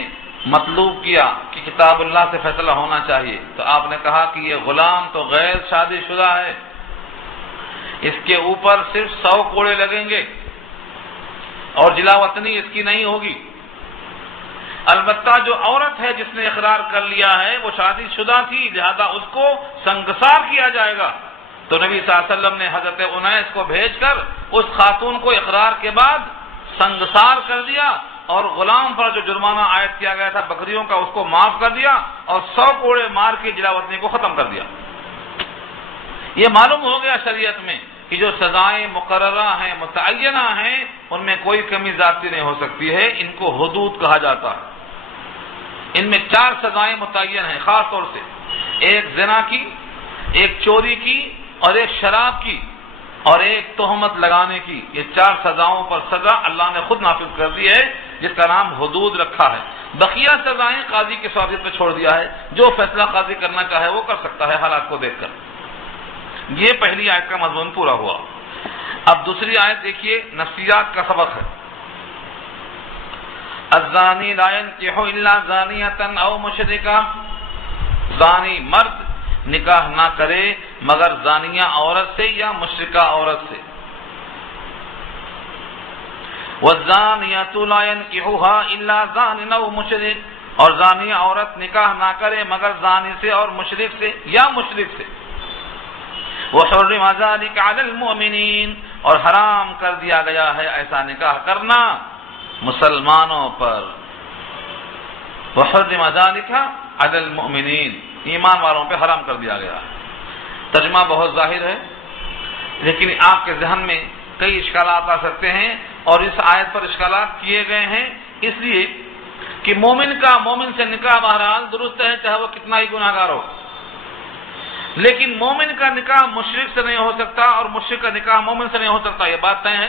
مطلوب کیا کہ کتاب اللہ سے فیصلہ ہونا چاہیے، تو آپ نے کہا کہ یہ غلام تو غیر شادی شدہ ہے، اس کے اوپر صرف 100 کوڑے لگیں گے اور جلا وطنی اس کی نہیں ہوگی. البتہ جو عورت ہے جس نے اقرار کر لیا ہے وہ شادی شدہ تھی، لہذا اس کو سنگسار کیا جائے گا. تو نبی صلی اللہ علیہ وسلم نے حضرت انیس کو بھیج کر اس خاتون کو اقرار کے بعد سنگسار کر دیا اور غلام پر جو جرمانہ عائد کیا گیا تھا بکریوں کا اس کو معاف کر دیا اور 100 کوڑے مار کے جلا وطنی کو ختم کر دیا. یہ معلوم ہو گیا شریعت میں کہ جو سزائیں مقررہ ہیں، متعینہ ہیں، ان میں کوئی کمی زیادتی نہیں ہو سکتی ہے. ان کو حدود کہا جاتا ہے. ان میں 4 سزائیں متعین ہیں خاص طور سے، ایک زنا کی، ایک چوری کی اور ایک شراب کی اور ایک تہمت لگانے کی. یہ 4 سزاؤں پر سزا اللہ نے خود نافذ کر دی ہے جس کا نام حدود رکھا ہے. بقیہ سزائیں قاضی کی صلاحیت پہ چھوڑ دیا ہے، جو فیصلہ قاضی کرنا چاہے وہ کر سکتا ہے حالات کو دیکھ کر. یہ پہلی آیت کا مضمون پورا ہوا. اب دوسری آیت دیکھیے، نفسیات کا سبق ہے. الزانی لا ينكح الا زانیة او مشرکہ، زانی مرد نکاح نہ کرے مگر زانیہ عورت سے یا مشرکہ عورت سے. والزانیۃ لا ينكحها الا زان او مشرک، اور زانیہ عورت نکاح نہ کرے مگر زانی سے اور مشرک سے یا مشرک سے. وحرم ذلك على المؤمنین، اور حرام کر دیا گیا ہے ایسا نکاح کرنا مسلمانوں پر. وحرم ذلك على المؤمنین، ایمان والوں پہ حرام کر دیا گیا ہے. ترجمہ بہت ظاہر ہے لیکن آپ کے ذہن میں کئی اشکالات آ سکتے ہیں اور اس آیت پر اشکالات کیے گئے ہیں اس لیے کہ مومن کا مومن سے نکاح بہرحال درست ہے چاہے وہ کتنا ہی گناہگار ہو، لیکن مومن کا نکاح مشرک سے نہیں ہو سکتا اور مشرک کا نکاح مومن سے نہیں ہو سکتا، یہ بات طے ہے.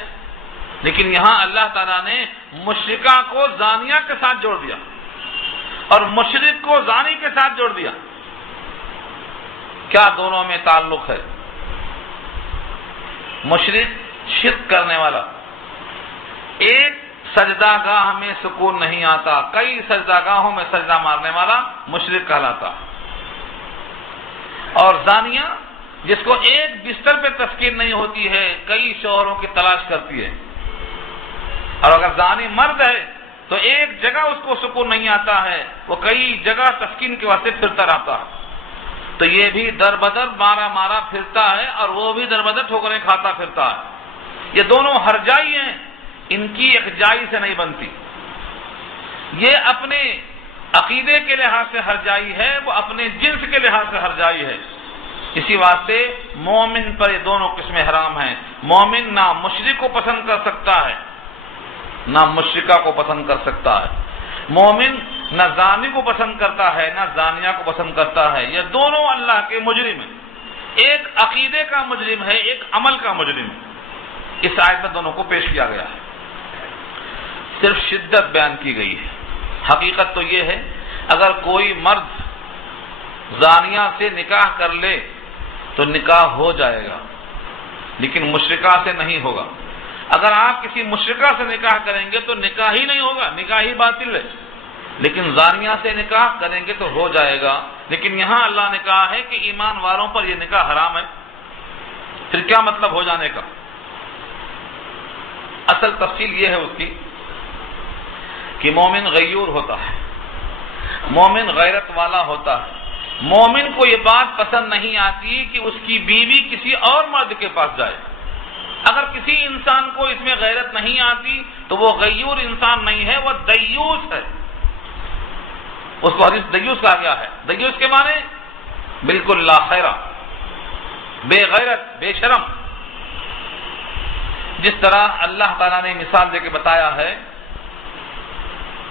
لیکن یہاں اللہ تعالیٰ نے مشرکہ کو زانیہ کے ساتھ جوڑ دیا اور مشرک کو زانی کے ساتھ جوڑ دیا. کیا دونوں میں تعلق ہے؟ مشرک شرک کرنے والا، ایک سجدہ گاہ میں سکون نہیں آتا، کئی سجدہ گاہوں میں سجدہ مارنے والا مشرک کہلاتا. اور زانیہ جس کو ایک بستر پہ تسکین نہیں ہوتی ہے، کئی شوہروں کی تلاش کرتی ہے. اور اگر زانی مرد ہے تو ایک جگہ اس کو سکون نہیں آتا ہے، وہ کئی جگہ تسکین کے واسطے پھرتا رہتا ہے. تو یہ بھی در بدر مارا پھرتا ہے اور وہ بھی در بدر ٹھوکریں کھاتا پھرتا ہے. یہ دونوں ہرجائی ہیں، ان کی ایک جائی سے نہیں بنتی. یہ اپنے عقیدے کے لحاظ سے ہرجائی ہے، وہ اپنے جنس کے لحاظ سے ہرجائی ہے. اسی واسطے مومن پر یہ دونوں قسمیں حرام ہیں. مومن نہ مشرک کو پسند کر سکتا ہے نہ مشرکہ کو پسند کر سکتا ہے. مومن نہ زانی کو پسند کرتا ہے نہ زانیہ کو پسند کرتا ہے. یہ دونوں اللہ کے مجرم ہیں، ایک عقیدے کا مجرم ہے، ایک عمل کا مجرم ہے. اس آیت میں دونوں کو پیش کیا گیا ہے. صرف شدت بیان کی گئی ہے. حقیقت تو یہ ہے اگر کوئی مرد زانیہ سے نکاح کر لے تو نکاح ہو جائے گا لیکن مشرکہ سے نہیں ہوگا. اگر آپ کسی مشرکہ سے نکاح کریں گے تو نکاح ہی نہیں ہوگا، نکاح ہی باطل ہے. لیکن زانیہ سے نکاح کریں گے تو ہو جائے گا. لیکن یہاں اللہ نے کہا ہے کہ ایمان والوں پر یہ نکاح حرام ہے. پھر کیا مطلب ہو جانے کا؟ اصل تفصیل یہ ہے اس کی کہ مومن غیور ہوتا ہے، مومن غیرت والا ہوتا ہے. مومن کو یہ بات پسند نہیں آتی کہ اس کی بیوی کسی اور مرد کے پاس جائے. اگر کسی انسان کو اس میں غیرت نہیں آتی تو وہ غیور انسان نہیں ہے، وہ دیوس ہے. اس کو حدیث دیوس کہا گیا ہے. دیوس کے معنی بالکل لا خیرہ، بے غیرت، بے شرم. جس طرح اللہ تعالیٰ نے مثال دے کے بتایا ہے،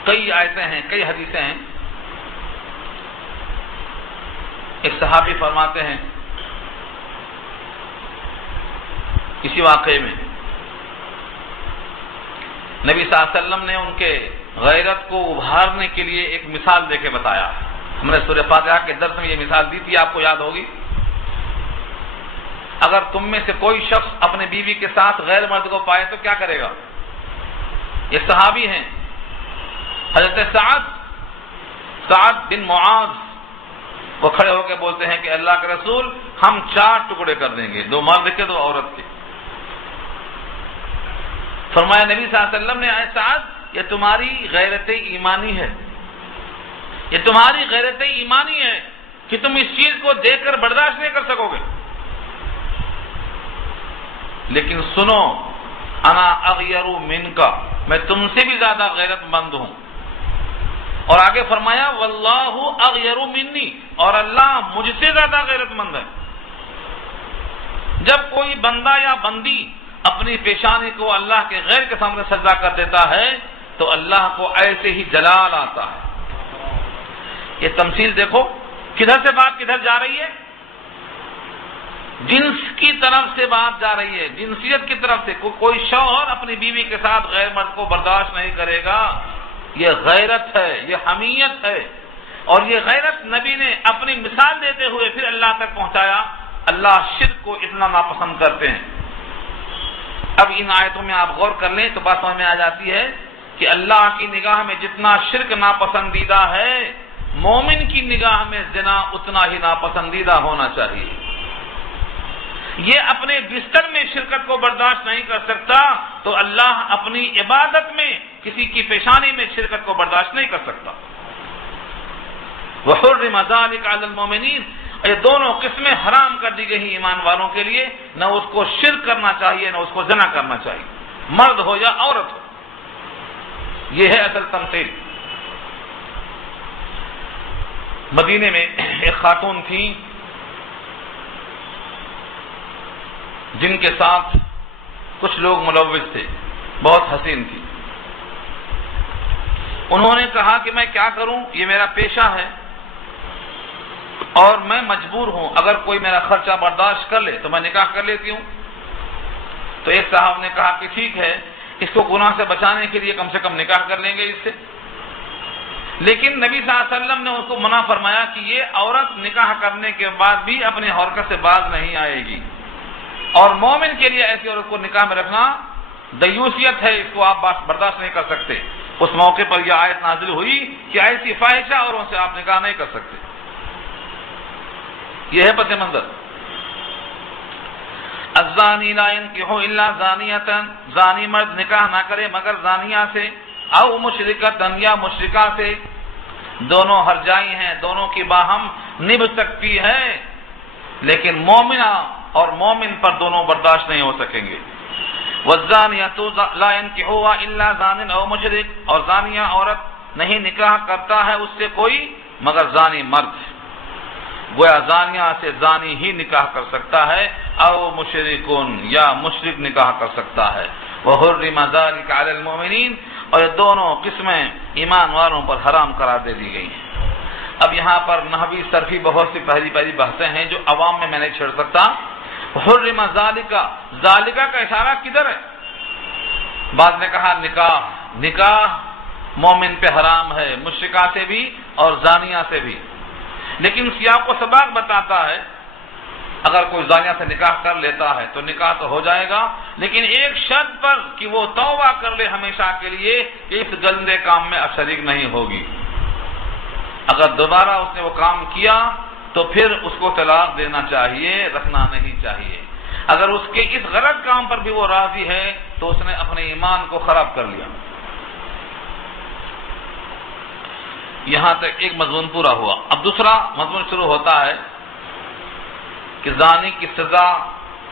کئی آیتیں ہیں، کئی حدیثیں ہیں. ایک صحابی فرماتے ہیں کسی واقعے میں نبی صلی اللہ علیہ وسلم نے ان کے غیرت کو ابھارنے کے لیے ایک مثال دے کے بتایا. ہم نے سورہ فاتحہ کے درس میں یہ مثال دی تھی، آپ کو یاد ہوگی. اگر تم میں سے کوئی شخص اپنے بیوی کے ساتھ غیر مرد کو پائے تو کیا کرے گا؟ یہ صحابی ہیں حضرت سعد بن معاذ، وہ کھڑے ہو کے بولتے ہیں کہ اللہ کے رسول ہم 4 ٹکڑے کر دیں گے، 2 مرد کے 2 عورت کے. فرمایا نبی صلی اللہ علیہ وسلم نے، اے سعد یہ تمہاری غیرت ایمانی ہے، یہ تمہاری غیرت ایمانی ہے کہ تم اس چیز کو دیکھ کر برداشت نہیں کر سکو گے. لیکن سنو، انا اغیر منکا، میں تم سے بھی زیادہ غیرت مند ہوں. اور آگے فرمایا واللہ اغیر منی، اور اللہ مجھ سے زیادہ غیرت مند ہے. جب کوئی بندہ یا بندی اپنی پیشانی کو اللہ کے غیر کے سامنے سجدہ کر دیتا ہے تو اللہ کو ایسے ہی جلال آتا ہے. یہ تمثیل دیکھو کدھر سے بات کدھر جا رہی ہے، جنس کی طرف سے بات جا رہی ہے، جنسیت کی طرف سے. کوئی شوہر اپنی بیوی کے ساتھ غیر مرد کو برداشت نہیں کرے گا. یہ غیرت ہے، یہ حمیت ہے. اور یہ غیرت نبی نے اپنی مثال دیتے ہوئے پھر اللہ تک پہنچایا. اللہ شرک کو اتنا ناپسند کرتے ہیں. اب ان آیتوں میں آپ غور کر لیں تو بات سمجھ میں آ جاتی ہے کہ اللہ کی نگاہ میں جتنا شرک ناپسندیدہ ہے، مومن کی نگاہ میں زنا اتنا ہی ناپسندیدہ ہونا چاہیے. یہ اپنے بستر میں شرکت کو برداشت نہیں کر سکتا تو اللہ اپنی عبادت میں کسی کی پیشانی میں شرکت کو برداشت نہیں کر سکتا. وَحُرِّمَ ذَلِكَ عَلَى الْمُؤْمِنِينَ، یہ دونوں قسمیں حرام کر دی گئی ایمان والوں کے لیے. نہ اس کو شرک کرنا چاہیے نہ اس کو زنا کرنا چاہیے، مرد ہو یا عورت ہو. یہ ہے اصل تمثیل. مدینے میں ایک خاتون تھی جن کے ساتھ کچھ لوگ ملوث تھے، بہت حسین تھی. انہوں نے کہا کہ میں کیا کروں، یہ میرا پیشہ ہے اور میں مجبور ہوں، اگر کوئی میرا خرچہ برداشت کر لے تو میں نکاح کر لیتی ہوں. تو ایک صاحب نے کہا کہ ٹھیک ہے، اس کو گناہ سے بچانے کے لیے کم سے کم نکاح کر لیں گے اس سے. لیکن نبی صلی اللہ علیہ وسلم نے اس کو منع فرمایا کہ یہ عورت نکاح کرنے کے بعد بھی اپنی حرکت سے باز نہیں آئے گی. اور مومن کے لیے ایسی عورت کو نکاح میں رکھنا دیوسیت ہے، اس کو آپ برداشت نہیں کر سکتے. اس موقع پر یہ آیت نازل ہوئی کہ ایسی فاحشہ عورتوں سے آپ نکاح نہیں کر سکتے. یہ ہے پس منظر. الزانی لا ينكح الا زانیۃ، زانی مرد نکاح نہ کرے مگر زانیہ سے، او مشرکۃ یا مشرکہ سے. دونوں ہرجائی ہیں، دونوں کی باہم نبھ سکتی ہے، لیکن مومنہ اور مومن پر دونوں برداشت نہیں ہو سکیں گے. والزانیۃ لا ينكحها الا زان او مشرک، اور زانیہ عورت نہیں نکاح کرتا ہے اس سے کوئی مگر زانی مرد. گویا زانیہ سے زانی ہی نکاح کر سکتا ہے، او مشرکون یا مشرک نکاح کر سکتا ہے. وحرم ذلک علی المؤمنین، اور یہ دونوں قسمیں ایمان والوں پر حرام قرار دے دی گئی ہیں. اب یہاں پر نحوی صرفی بہت سی پہلی بحثیں ہیں جو عوام میں نہیں چھیڑ سکتا. حرم ذالکا، ذالکا کا اشارہ کدھر ہے؟ بعض نے کہا نکاح مومن پہ حرام ہے، مشرکہ سے بھی اور زانیہ سے بھی. لیکن سیاق و سباق بتاتا ہے اگر کوئی زانیہ سے نکاح کر لیتا ہے تو نکاح تو ہو جائے گا، لیکن ایک شرط پر کہ وہ توبہ کر لے ہمیشہ کے لیے کہ اس گندے کام میں اب شریک نہیں ہوگی. اگر دوبارہ اس نے وہ کام کیا تو پھر اس کو طلاق دینا چاہیے، رکھنا نہیں چاہیے. اگر اس کے اس غلط کام پر بھی وہ راضی ہے تو اس نے اپنے ایمان کو خراب کر لیا. یہاں تک ایک مضمون پورا ہوا. اب دوسرا مضمون شروع ہوتا ہے کہ زانی کی سزا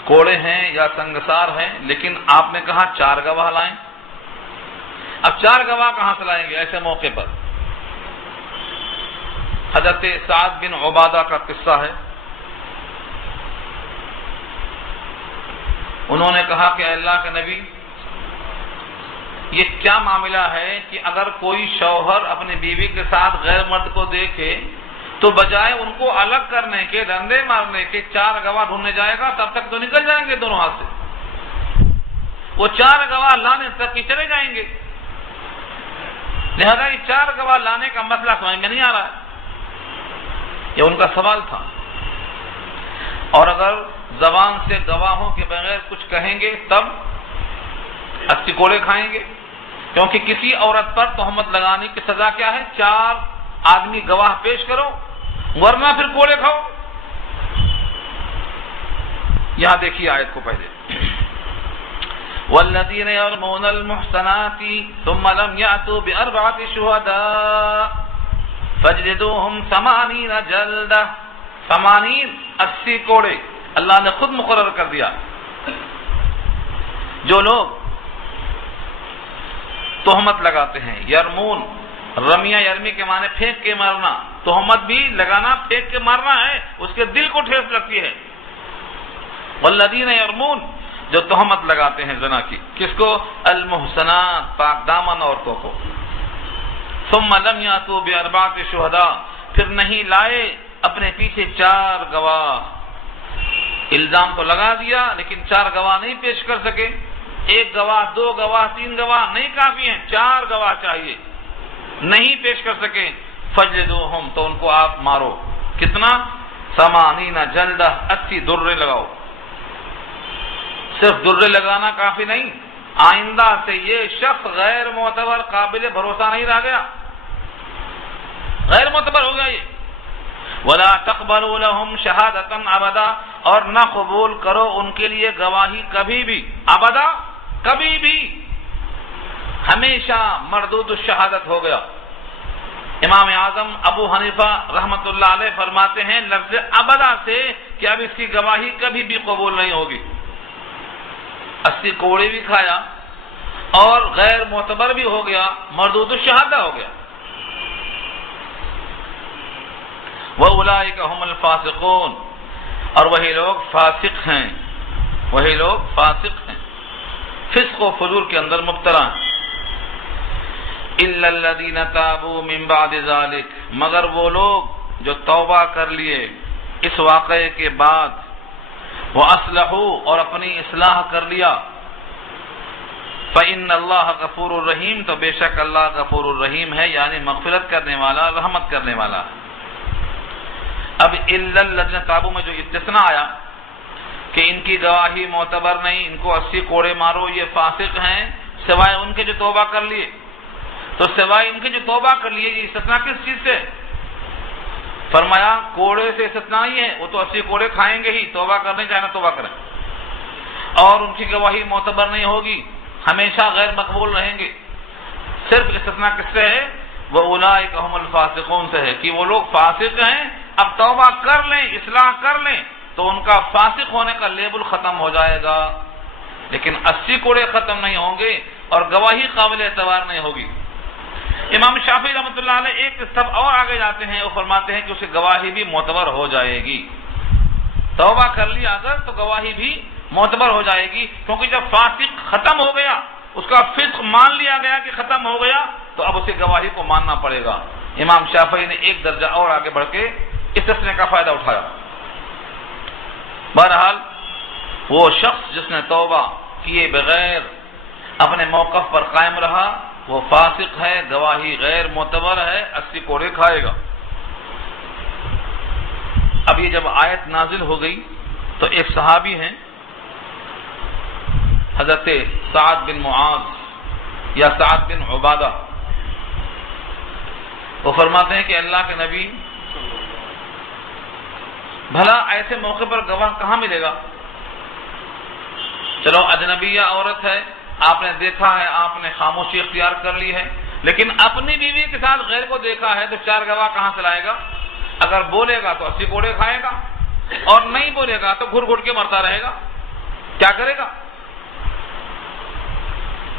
کوڑے ہیں یا سنگسار ہیں، لیکن آپ نے کہا 4 گواہ لائیں۔ اب 4 گواہ کہاں سے لائیں گے ایسے موقع پر؟ حضرت سعد بن عبادہ کا قصہ ہے۔ انہوں نے کہا کہ اللہ کے نبی، یہ کیا معاملہ ہے کہ اگر کوئی شوہر اپنی بیوی کے ساتھ غیر مرد کو دیکھے تو بجائے ان کو الگ کرنے کے، ڈنڈے مارنے کے، 4 گواہ ڈھونڈنے جائے گا، تب تک تو نکل جائیں گے دونوں ہاتھ سے، وہ 4 گواہ لانے تک ہی چلے جائیں گے۔ لہذا یہ 4 گواہ لانے کا مسئلہ سمجھ میں نہیں آ رہا ہے، یہ ان کا سوال تھا۔ اور اگر زبان سے گواہوں کے بغیر کچھ کہیں گے تب 80 کوڑے کھائیں گے، کیونکہ کسی عورت پر تہمت لگانے کی سزا کیا ہے؟ 4 آدمی گواہ پیش کرو، ورنہ پھر کوڑے کھاؤ۔ یہاں دیکھیے آیت کو پہلے، والذین یرمون المحصنات ثم لم یأتوا بأربعة شهداء فاجلدوهم 80 جلدہ، 80 کوڑے اللہ نے خود مقرر کر دیا۔ جو لوگ تہمت لگاتے ہیں، یرمون، رمیہ یرمی کے معنی پھینک کے مارنا، تہمت بھی لگانا پھینک کے مارنا ہے، اس کے دل کو ٹھیس لگتی ہے۔ والذین یرمون، جو تہمت لگاتے ہیں زنا کی، کس کو؟ المحصنات، پاک دامن عورتوں کو۔ ثم لم یاتوا بأربعة شهداء، پھر نہیں لائے اپنے پیچھے 4 گواہ۔ الزام تو لگا دیا لیکن 4 گواہ نہیں پیش کر سکے، 1 گواہ، 2 گواہ، 3 گواہ نہیں کافی ہیں، 4 گواہ چاہیے، نہیں پیش کر سکے، فجلدوہم، تو ان کو آپ مارو۔ کتنا؟ 80 جلدہ، 80 درے لگاؤ۔ صرف درے لگانا کافی نہیں، آئندہ سے یہ شخص غیر معتبر، قابل بھروسہ نہیں رہ گیا، غیر معتبر ہو گیا یہ۔ وَلَا تَقْبَلُوا لَهُمْ شَهَادَةً أَبَدًا، اور نہ قبول کرو ان کے لیے گواہی کبھی بھی، ابدا، کبھی بھی، ہمیشہ مردود الشہادت ہو گیا۔ امام اعظم ابو حنیفہ رحمۃ اللہ علیہ فرماتے ہیں لفظ ابدا سے کہ اب اس کی گواہی کبھی بھی قبول نہیں ہوگی۔ 80 کوڑے بھی کھایا اور غیر معتبر بھی ہو گیا، مردود الشہادہ ہو گیا۔ وَأُولَٰئِكَ هُمُ الْفَاسِقُونَ، اور وہی لوگ فاسق ہیں، وہی لوگ فاسق ہیں، فسق و فجور کے اندر مبتلا ہیں۔ إِلَّا الَّذِينَ تَابُوا مِن بَعْدِ ذَلِكَ، مگر وہ لوگ جو توبہ کر لیے اس واقعے کے بعد، وَأَصْلَحُوا، اور اپنی اصلاح کر لیا، فَإِنَّ اللَّهَ غَفُورٌ رَحِيمٌ، تو بے شک اللہ غفور الرحیم ہے، یعنی مغفرت کرنے والا، رحمت کرنے والا ہے۔ اب الا الذین تابوا میں جو استثناء آیا کہ ان کی گواہی معتبر نہیں، ان کو 80 کوڑے مارو، یہ فاسق ہیں، سوائے ان کے جو توبہ کر لیے، تو سوائے ان کے جو توبہ کر لیے، یہ استثناء کس چیز سے؟ فرمایا کوڑے سے استثناء نہیں ہے، وہ تو 80 کوڑے کھائیں گے ہی، توبہ کرنے چاہے نہ توبہ کریں، اور ان کی گواہی معتبر نہیں ہوگی، ہمیشہ غیر مقبول رہیں گے۔ صرف استثناء کس سے ہے؟ وَأُولَٰئِكَ هُمُ الْفَاسِقُونَ سے ہے کہ وہ لوگ فاسق ہیں، اب توبہ کر لیں، اصلاح کر لیں تو ان کا فاسق ہونے کا لیبل ختم ہو جائے گا، لیکن 80 کوڑے ختم نہیں ہوں گے اور گواہی قابل اعتبار نہیں ہوگی۔ امام شافعی رحمۃ اللہ علیہ ایک سب اور آگے جاتے ہیں، وہ فرماتے ہیں کہ اس کی گواہی بھی معتبر ہو جائے گی، توبہ کر لیا اگر تو گواہی بھی معتبر ہو جائے گی، کیونکہ جب فاسق ختم ہو گیا، اس کا فسق مان لیا گیا کہ ختم ہو گیا، تو اب اسے گواہی کو ماننا پڑے گا۔ امام شافعی نے ایک درجہ اور آگے بڑھ کے اس استثناء کا فائدہ اٹھایا۔ بہرحال وہ شخص جس نے توبہ کیے بغیر اپنے موقف پر قائم رہا وہ فاسق ہے، گواہی غیر معتبر ہے، 80 کوڑے کھائے گا۔ اب یہ جب آیت نازل ہو گئی تو ایک صحابی ہیں حضرت سعد بن معاذ یا سعد بن عبادہ، وہ فرماتے ہیں کہ اللہ کے نبی، بھلا ایسے موقع پر گواہ کہاں ملے گا؟ چلو اجنبیہ عورت ہے، آپ نے دیکھا ہے، آپ نے خاموشی اختیار کر لی ہے، لیکن اپنی بیوی کے ساتھ غیر کو دیکھا ہے تو 4 گواہ کہاں سے لائے گا؟ اگر بولے گا تو 80 کوڑے کھائے گا، اور نہیں بولے گا تو گھر گھٹ کے مرتا رہے گا۔ کیا کرے گا؟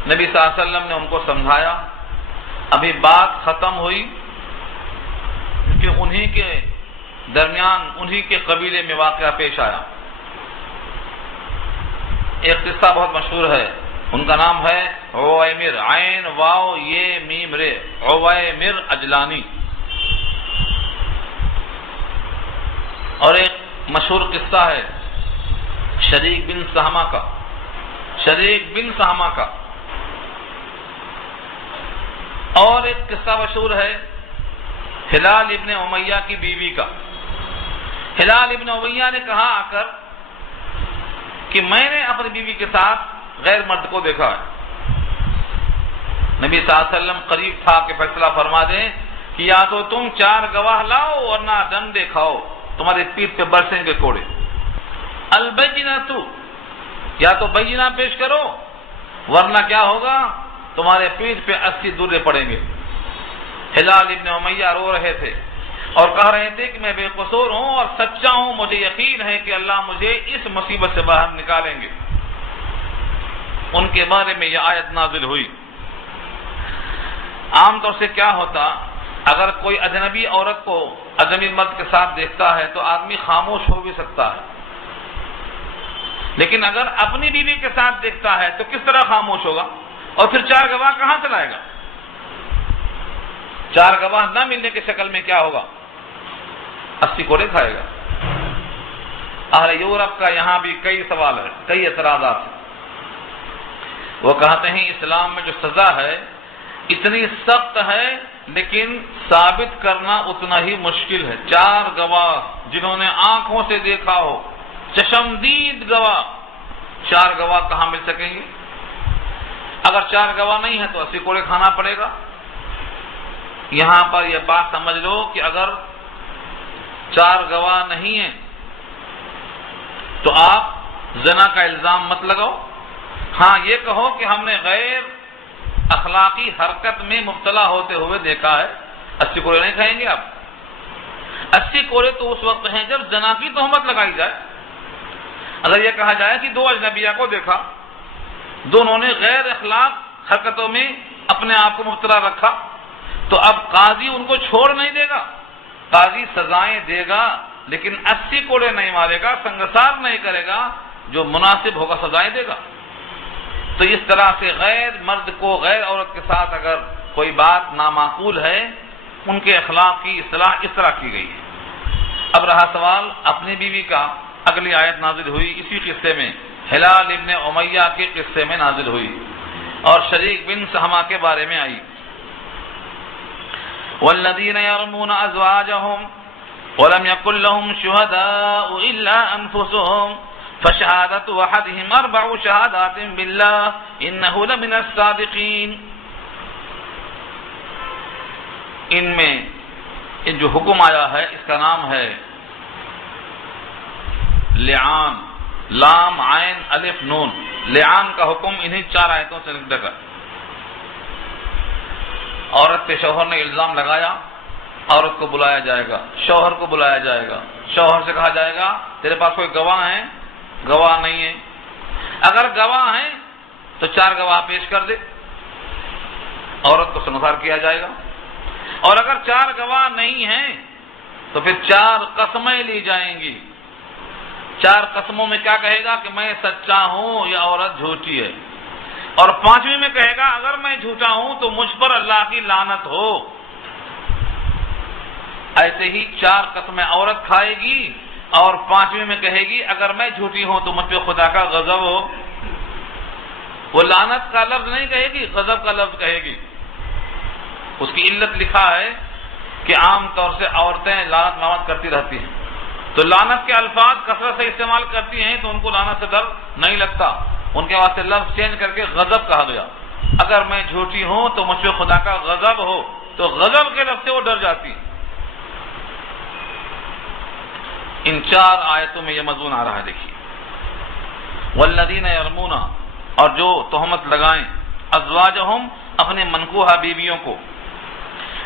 نبی صلی اللہ علیہ وسلم نے ان کو سمجھایا. ابھی بات ختم ہوئی کہ انہی کے درمیان انہی کے قبیلے میں واقعہ پیش آیا. ایک قصہ بہت مشہور ہے، ان کا نام ہے عویمر، عین واو یہ میم رے، عویمر اجلانی. اور ایک مشہور قصہ ہے شریک بن سہمہ کا. شریک بن سہمہ کا. اور ایک قصہ مشہور ہے ہلال ابن امیہ کی بیوی کا. ہلال ابن امیہ نے کہا آ کر کہ میں نے اپنی بیوی کے ساتھ غیر مرد کو دیکھا ہے. نبی صلی اللہ علیہ وسلم قریب تھا کہ فیصلہ فرما دیں کہ یا تو تم 4 گواہ لاؤ ورنہ ڈنڈے کھاؤ، تمہاری پیٹھ پہ برسیں گے کوڑے. البینۃ، یا تو بینہ پیش کرو ورنہ کیا ہوگا، تمہارے پیٹھ پہ 80 درے پڑیں گے. ہلال ابن امیہ رو رہے تھے اور کہہ رہے تھے کہ میں بے قصور ہوں اور سچا ہوں، مجھے یقین ہے کہ اللہ مجھے اس مصیبت سے باہر نکالیں گے. ان کے بارے میں یہ آیت نازل ہوئی. عام طور سے کیا ہوتا، اگر کوئی اجنبی عورت کو اجنبی مرد کے ساتھ دیکھتا ہے تو آدمی خاموش ہو بھی سکتا ہے، لیکن اگر اپنی بیوی کے ساتھ دیکھتا ہے تو کس طرح خاموش ہوگا؟ اور پھر 4 گواہ کہاں سے لائے گا؟ 4 گواہ نہ ملنے کی شکل میں کیا ہوگا؟ 80 کوڑے کھائے گا. اہل یورپ کا یہاں بھی کئی سوال ہے، کئی اعتراضات ہیں. وہ کہتے ہیں اسلام میں جو سزا ہے اتنی سخت ہے لیکن ثابت کرنا اتنا ہی مشکل ہے. 4 گواہ جنہوں نے آنکھوں سے دیکھا ہو، چشمدید گواہ، 4 گواہ کہاں مل سکیں گے؟ اگر 4 گواہ نہیں ہے تو 80 کوڑے کھانا پڑے گا. یہاں پر یہ بات سمجھ لو کہ اگر 4 گواہ نہیں ہیں تو آپ زنا کا الزام مت لگاؤ. ہاں یہ کہو کہ ہم نے غیر اخلاقی حرکت میں مبتلا ہوتے ہوئے دیکھا ہے. 80 کوڑے نہیں کھائیں گے آپ. 80 کوڑے تو اس وقت ہیں جب زنا کی تہمت لگائی جائے. اگر یہ کہا جائے کہ 2 اجنبیہ کو دیکھا، دونوں نے غیر اخلاق حرکتوں میں اپنے آپ کو مبتلا رکھا، تو اب قاضی ان کو چھوڑ نہیں دے گا. قاضی سزائیں دے گا لیکن 80 کوڑے نہیں مارے گا، سنگسار نہیں کرے گا، جو مناسب ہوگا سزائیں دے گا. تو اس طرح سے غیر مرد کو غیر عورت کے ساتھ اگر کوئی بات نامعقول ہے، ان کے اخلاق کی اصلاح اس طرح کی گئی ہے. اب رہا سوال اپنی بیوی کا. اگلی آیت نازل ہوئی اسی قصے میں، ہلال ابن امیہ کے قصے میں نازل ہوئی اور شریک بن سہمہ کے بارے میں آئی. والذین یرمون ازواجهم ولم یکن لهم شهداء الا انفسهم فشهادة احدهم 4 شهادات بالله انه لمن الصادقین. ان میں جو حکم آیا ہے اس کا نام ہے لعان، لام عین الف نون. لعان کا حکم انہی 4 آیتوں سے لگا. عورت پہ شوہر نے الزام لگایا، عورت کو بلایا جائے گا، شوہر کو بلایا جائے گا. شوہر سے کہا جائے گا تیرے پاس کوئی گواہ ہیں؟ گواہ نہیں ہے. اگر گواہ ہیں تو 4 گواہ پیش کر دے، عورت کو سنسار کیا جائے گا. اور اگر 4 گواہ نہیں ہیں تو پھر 4 قسمیں لی جائیں گی. 4 قسموں میں کیا کہے گا کہ میں سچا ہوں، یہ عورت جھوٹی ہے. اور 5ویں میں کہے گا اگر میں جھوٹا ہوں تو مجھ پر اللہ کی لعنت ہو. ایسے ہی 4 قسمیں عورت کھائے گی اور 5ویں میں کہے گی اگر میں جھوٹی ہوں تو مجھ پہ خدا کا غضب ہو. وہ لعنت کا لفظ نہیں کہے گی، غضب کا لفظ کہے گی. اس کی علت لکھا ہے کہ عام طور سے عورتیں لعنت کرتی رہتی ہیں، تو لعنت کے الفاظ کثرت سے استعمال کرتی ہیں تو ان کو لعنت سے ڈر نہیں لگتا. ان کے واسطے لفظ چینج کر کے غضب کہا گیا. اگر میں جھوٹی ہوں تو مجھ پہ خدا کا غضب ہو، تو غضب کے لفظ سے وہ ڈر جاتی ہیں. ان 4 آیتوں میں یہ مضمون آ رہا ہے. دیکھیے، والذین یرمون، اور جو تہمت لگائیں، ازواجہم، اپنے منکوحہ بیویوں کو،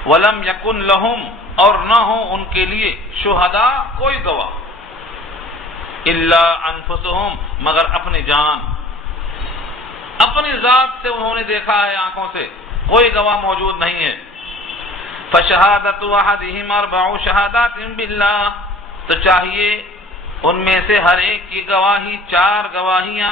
ولم یکن لہم، اور نہ ہو ان کے لیے، شہداء، کوئی گواہ، الا انفسہم، مگر اپنی جان، اپنی ذات سے انہوں نے دیکھا ہے، آنکھوں سے، کوئی گواہ موجود نہیں ہے۔ فشہادت احدہم 4 شہادات باللہ، تو چاہیے ان میں سے ہر ایک کی گواہی 4 گواہیاں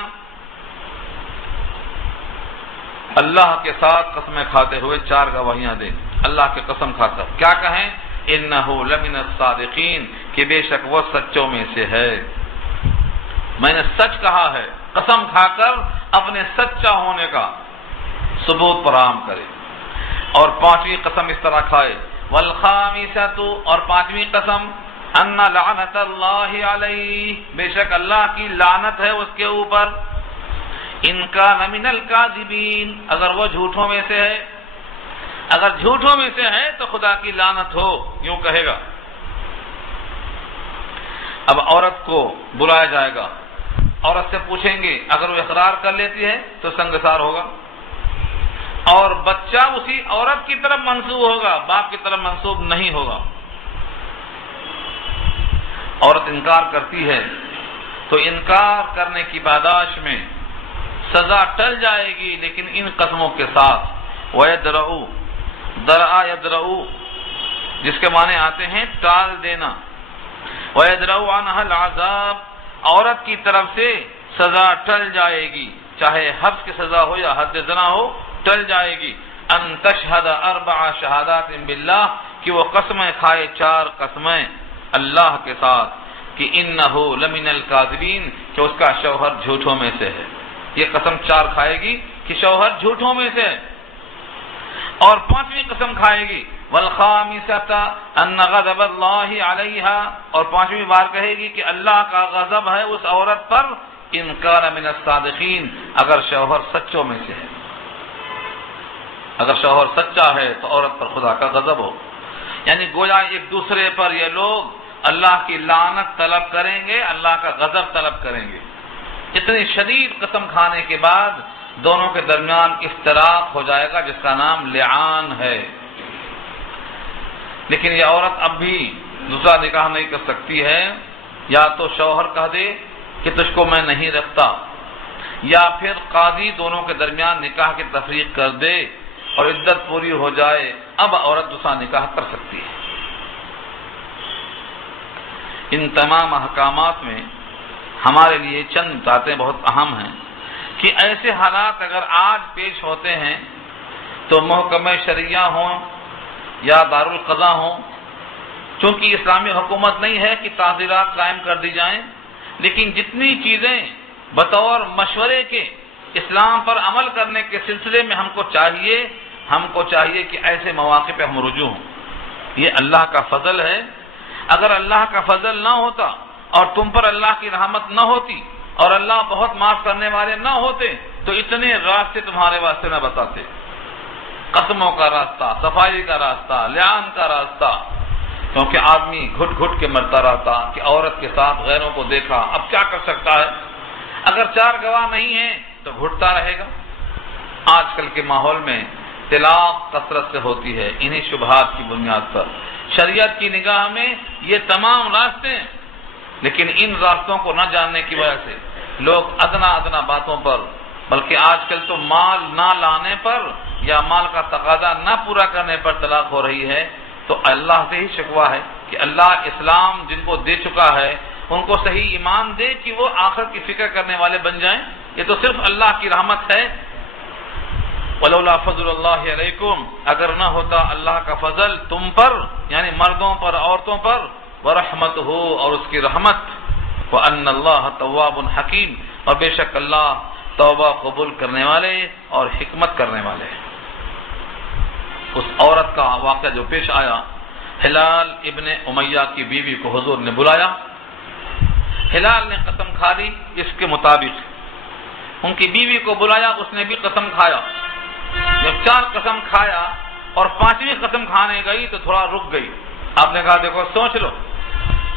اللہ کے ساتھ قسمیں کھاتے ہوئے 4 گواہیاں دیں، اللہ کی قسم کھا کر کیا کہیں؟ انہ لمن الصادقین، کہ بے شک وہ سچوں میں سے ہے، میں نے سچ کہا ہے، قسم کھا کر اپنے سچا ہونے کا ثبوت فراہم کرے۔ اور 5ویں قسم اس طرح کھائے، والخامسۃ، اور 5ویں قسم، ان لعنت اللہ علیہ، بے شک اللہ کی لعنت ہے اس کے اوپر، ان کان من الکاذبین، اگر وہ جھوٹوں میں سے ہے، اگر جھوٹوں میں سے ہے تو خدا کی لعنت ہو، یوں کہے گا۔ اب عورت کو بلایا جائے گا، عورت سے پوچھیں گے، اگر وہ اقرار کر لیتی ہے تو سنگسار ہوگا، اور بچہ اسی عورت کی طرف منسوب ہوگا، باپ کی طرف منسوب نہیں ہوگا۔ عورت انکار کرتی ہے تو انکار کرنے کی پاداش میں سزا ٹل جائے گی، لیکن ان قسموں کے ساتھ، وَيَدْرَؤُ، درآ یدرؤ، جس کے معنی آتے ہیں ٹال دینا، وَيَدْرَؤُ عَنْهَا الْعَذَابَ، عورت کی طرف سے سزا ٹل جائے گی، چاہے حبس کی سزا ہو یا حد زنا ہو، ٹل جائے گی۔ ان تشہد 4 شہادات باللہ، کہ وہ قسمیں کھائے 4 قسمیں اللہ کے ساتھ، کہ انہ لمن الکاذبین، کہ اس کا شوہر جھوٹوں میں سے ہے، یہ قسم 4 کھائے گی کہ شوہر جھوٹوں میں سے ہے۔ اور 5ویں قسم کھائے گی، والخامسۃ ان غضب اللہ علیہا، اور 5ویں بار کہے گی کہ اللہ کا غضب ہے اس عورت پر، ان کان من الصادقین، اگر شوہر سچوں میں سے ہے، اگر شوہر سچا ہے تو عورت پر خدا کا غضب ہو، یعنی گویا ایک دوسرے پر یہ لوگ اللہ کی لعنت طلب کریں گے، اللہ کا غضب طلب کریں گے۔ اتنی شدید قسم کھانے کے بعد دونوں کے درمیان افتراق ہو جائے گا، جس کا نام لعان ہے۔ لیکن یہ عورت اب بھی دوسرا نکاح نہیں کر سکتی ہے، یا تو شوہر کہہ دے کہ تجھ کو میں نہیں رکھتا، یا پھر قاضی دونوں کے درمیان نکاح کی تفریق کر دے اور عدت پوری ہو جائے، اب عورت دوسرا نکاح کر سکتی ہے۔ ان تمام احکامات میں ہمارے لیے چند باتیں بہت اہم ہیں کہ ایسے حالات اگر آج پیش ہوتے ہیں تو محکمہ شریعہ ہوں یا دارالقضا ہوں، چونکہ اسلامی حکومت نہیں ہے کہ تعزیرات قائم کر دی جائیں، لیکن جتنی چیزیں بطور مشورے کے اسلام پر عمل کرنے کے سلسلے میں ہم کو چاہیے کہ ایسے مواقع پہ ہم رجوع ہوں۔ یہ اللہ کا فضل ہے، اگر اللہ کا فضل نہ ہوتا اور تم پر اللہ کی رحمت نہ ہوتی اور اللہ بہت معاف کرنے والے نہ ہوتے تو اتنے راستے تمہارے واسطے نہ بتاتے، قسموں کا راستہ، صفائی کا راستہ، لعان کا راستہ، کیونکہ آدمی گھٹ گھٹ کے مرتا رہتا کہ عورت کے ساتھ غیروں کو دیکھا، اب کیا کر سکتا ہے؟ اگر 4 گواہ نہیں ہیں تو گھٹتا رہے گا۔ آج کل کے ماحول میں طلاق کثرت سے ہوتی ہے انہی شبہات کی بنیاد پر۔ شریعت کی نگاہ میں یہ تمام راستے ہیں، لیکن ان راستوں کو نہ جاننے کی وجہ سے لوگ ادنا باتوں پر، بلکہ آج کل تو مال نہ لانے پر یا مال کا تقاضا نہ پورا کرنے پر طلاق ہو رہی ہے۔ تو اللہ سے ہی شکوہ ہے کہ اللہ اسلام جن کو دے چکا ہے ان کو صحیح ایمان دے کہ وہ آخرت کی فکر کرنے والے بن جائیں۔ یہ تو صرف اللہ کی رحمت ہے۔ وَلَوْلَا فَضْلُ اللَّهِ عَلَيْكُمْ، اگر نہ ہوتا اللہ کا فضل تم پر، یعنی مردوں پر، عورتوں پر، وَرَحْمَتُهُ، اور اس کی رحمت، وَأَنَّ اللَّهَ تَوَّابٌ حَكِيمٌ، اور بے شک اللہ توبہ قبول کرنے والے اور حکمت کرنے والے ہیں۔ اس عورت کا واقعہ جو پیش آیا، ہلال ابن امیہ کی بیوی کو حضور نے بلایا، ہلال نے قسم کھا لی اس کے مطابق، ان کی بیوی کو بلایا، اس نے بھی قسم کھایا۔ جب 4 قسم کھایا اور 5ویں قسم کھانے گئی تو تھوڑا رک گئی۔ آپ نے کہا دیکھو سوچ لو،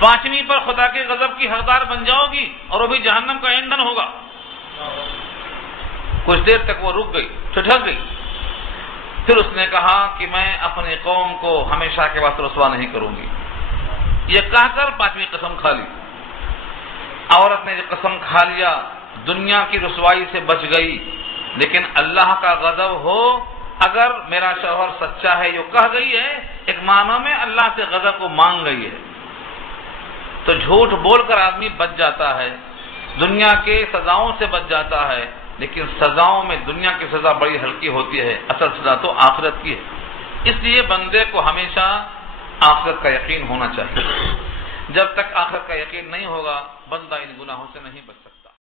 5ویں پر خدا کے غضب کی حقدار بن جاؤ گی اور وہ بھی جہنم کا ایندھن ہوگا۔ کچھ دیر تک وہ رک گئی، ٹھٹک گئی، پھر اس نے کہا کہ میں اپنی قوم کو ہمیشہ کے واسطے رسوا نہیں کروں گی، یہ کہہ کر 5ویں قسم کھا لی۔ عورت نے جو قسم کھا لیا دنیا کی رسوائی سے بچ گئی، لیکن اللہ کا غضب ہو، اگر میرا شوہر سچا ہے جو کہہ گئی ہے، ایک معنی میں اللہ سے غضب کو مانگ گئی ہے، تو جھوٹ بول کر آدمی بچ جاتا ہے، دنیا کے سزاؤں سے بچ جاتا ہے، لیکن سزاؤں میں دنیا کی سزا بڑی ہلکی ہوتی ہے، اصل سزا تو آخرت کی ہے۔ اس لیے بندے کو ہمیشہ آخرت کا یقین ہونا چاہیے۔ جب تک آخرت کا یقین نہیں ہوگا، بندہ ان گناہوں سے نہیں بچ سکتا۔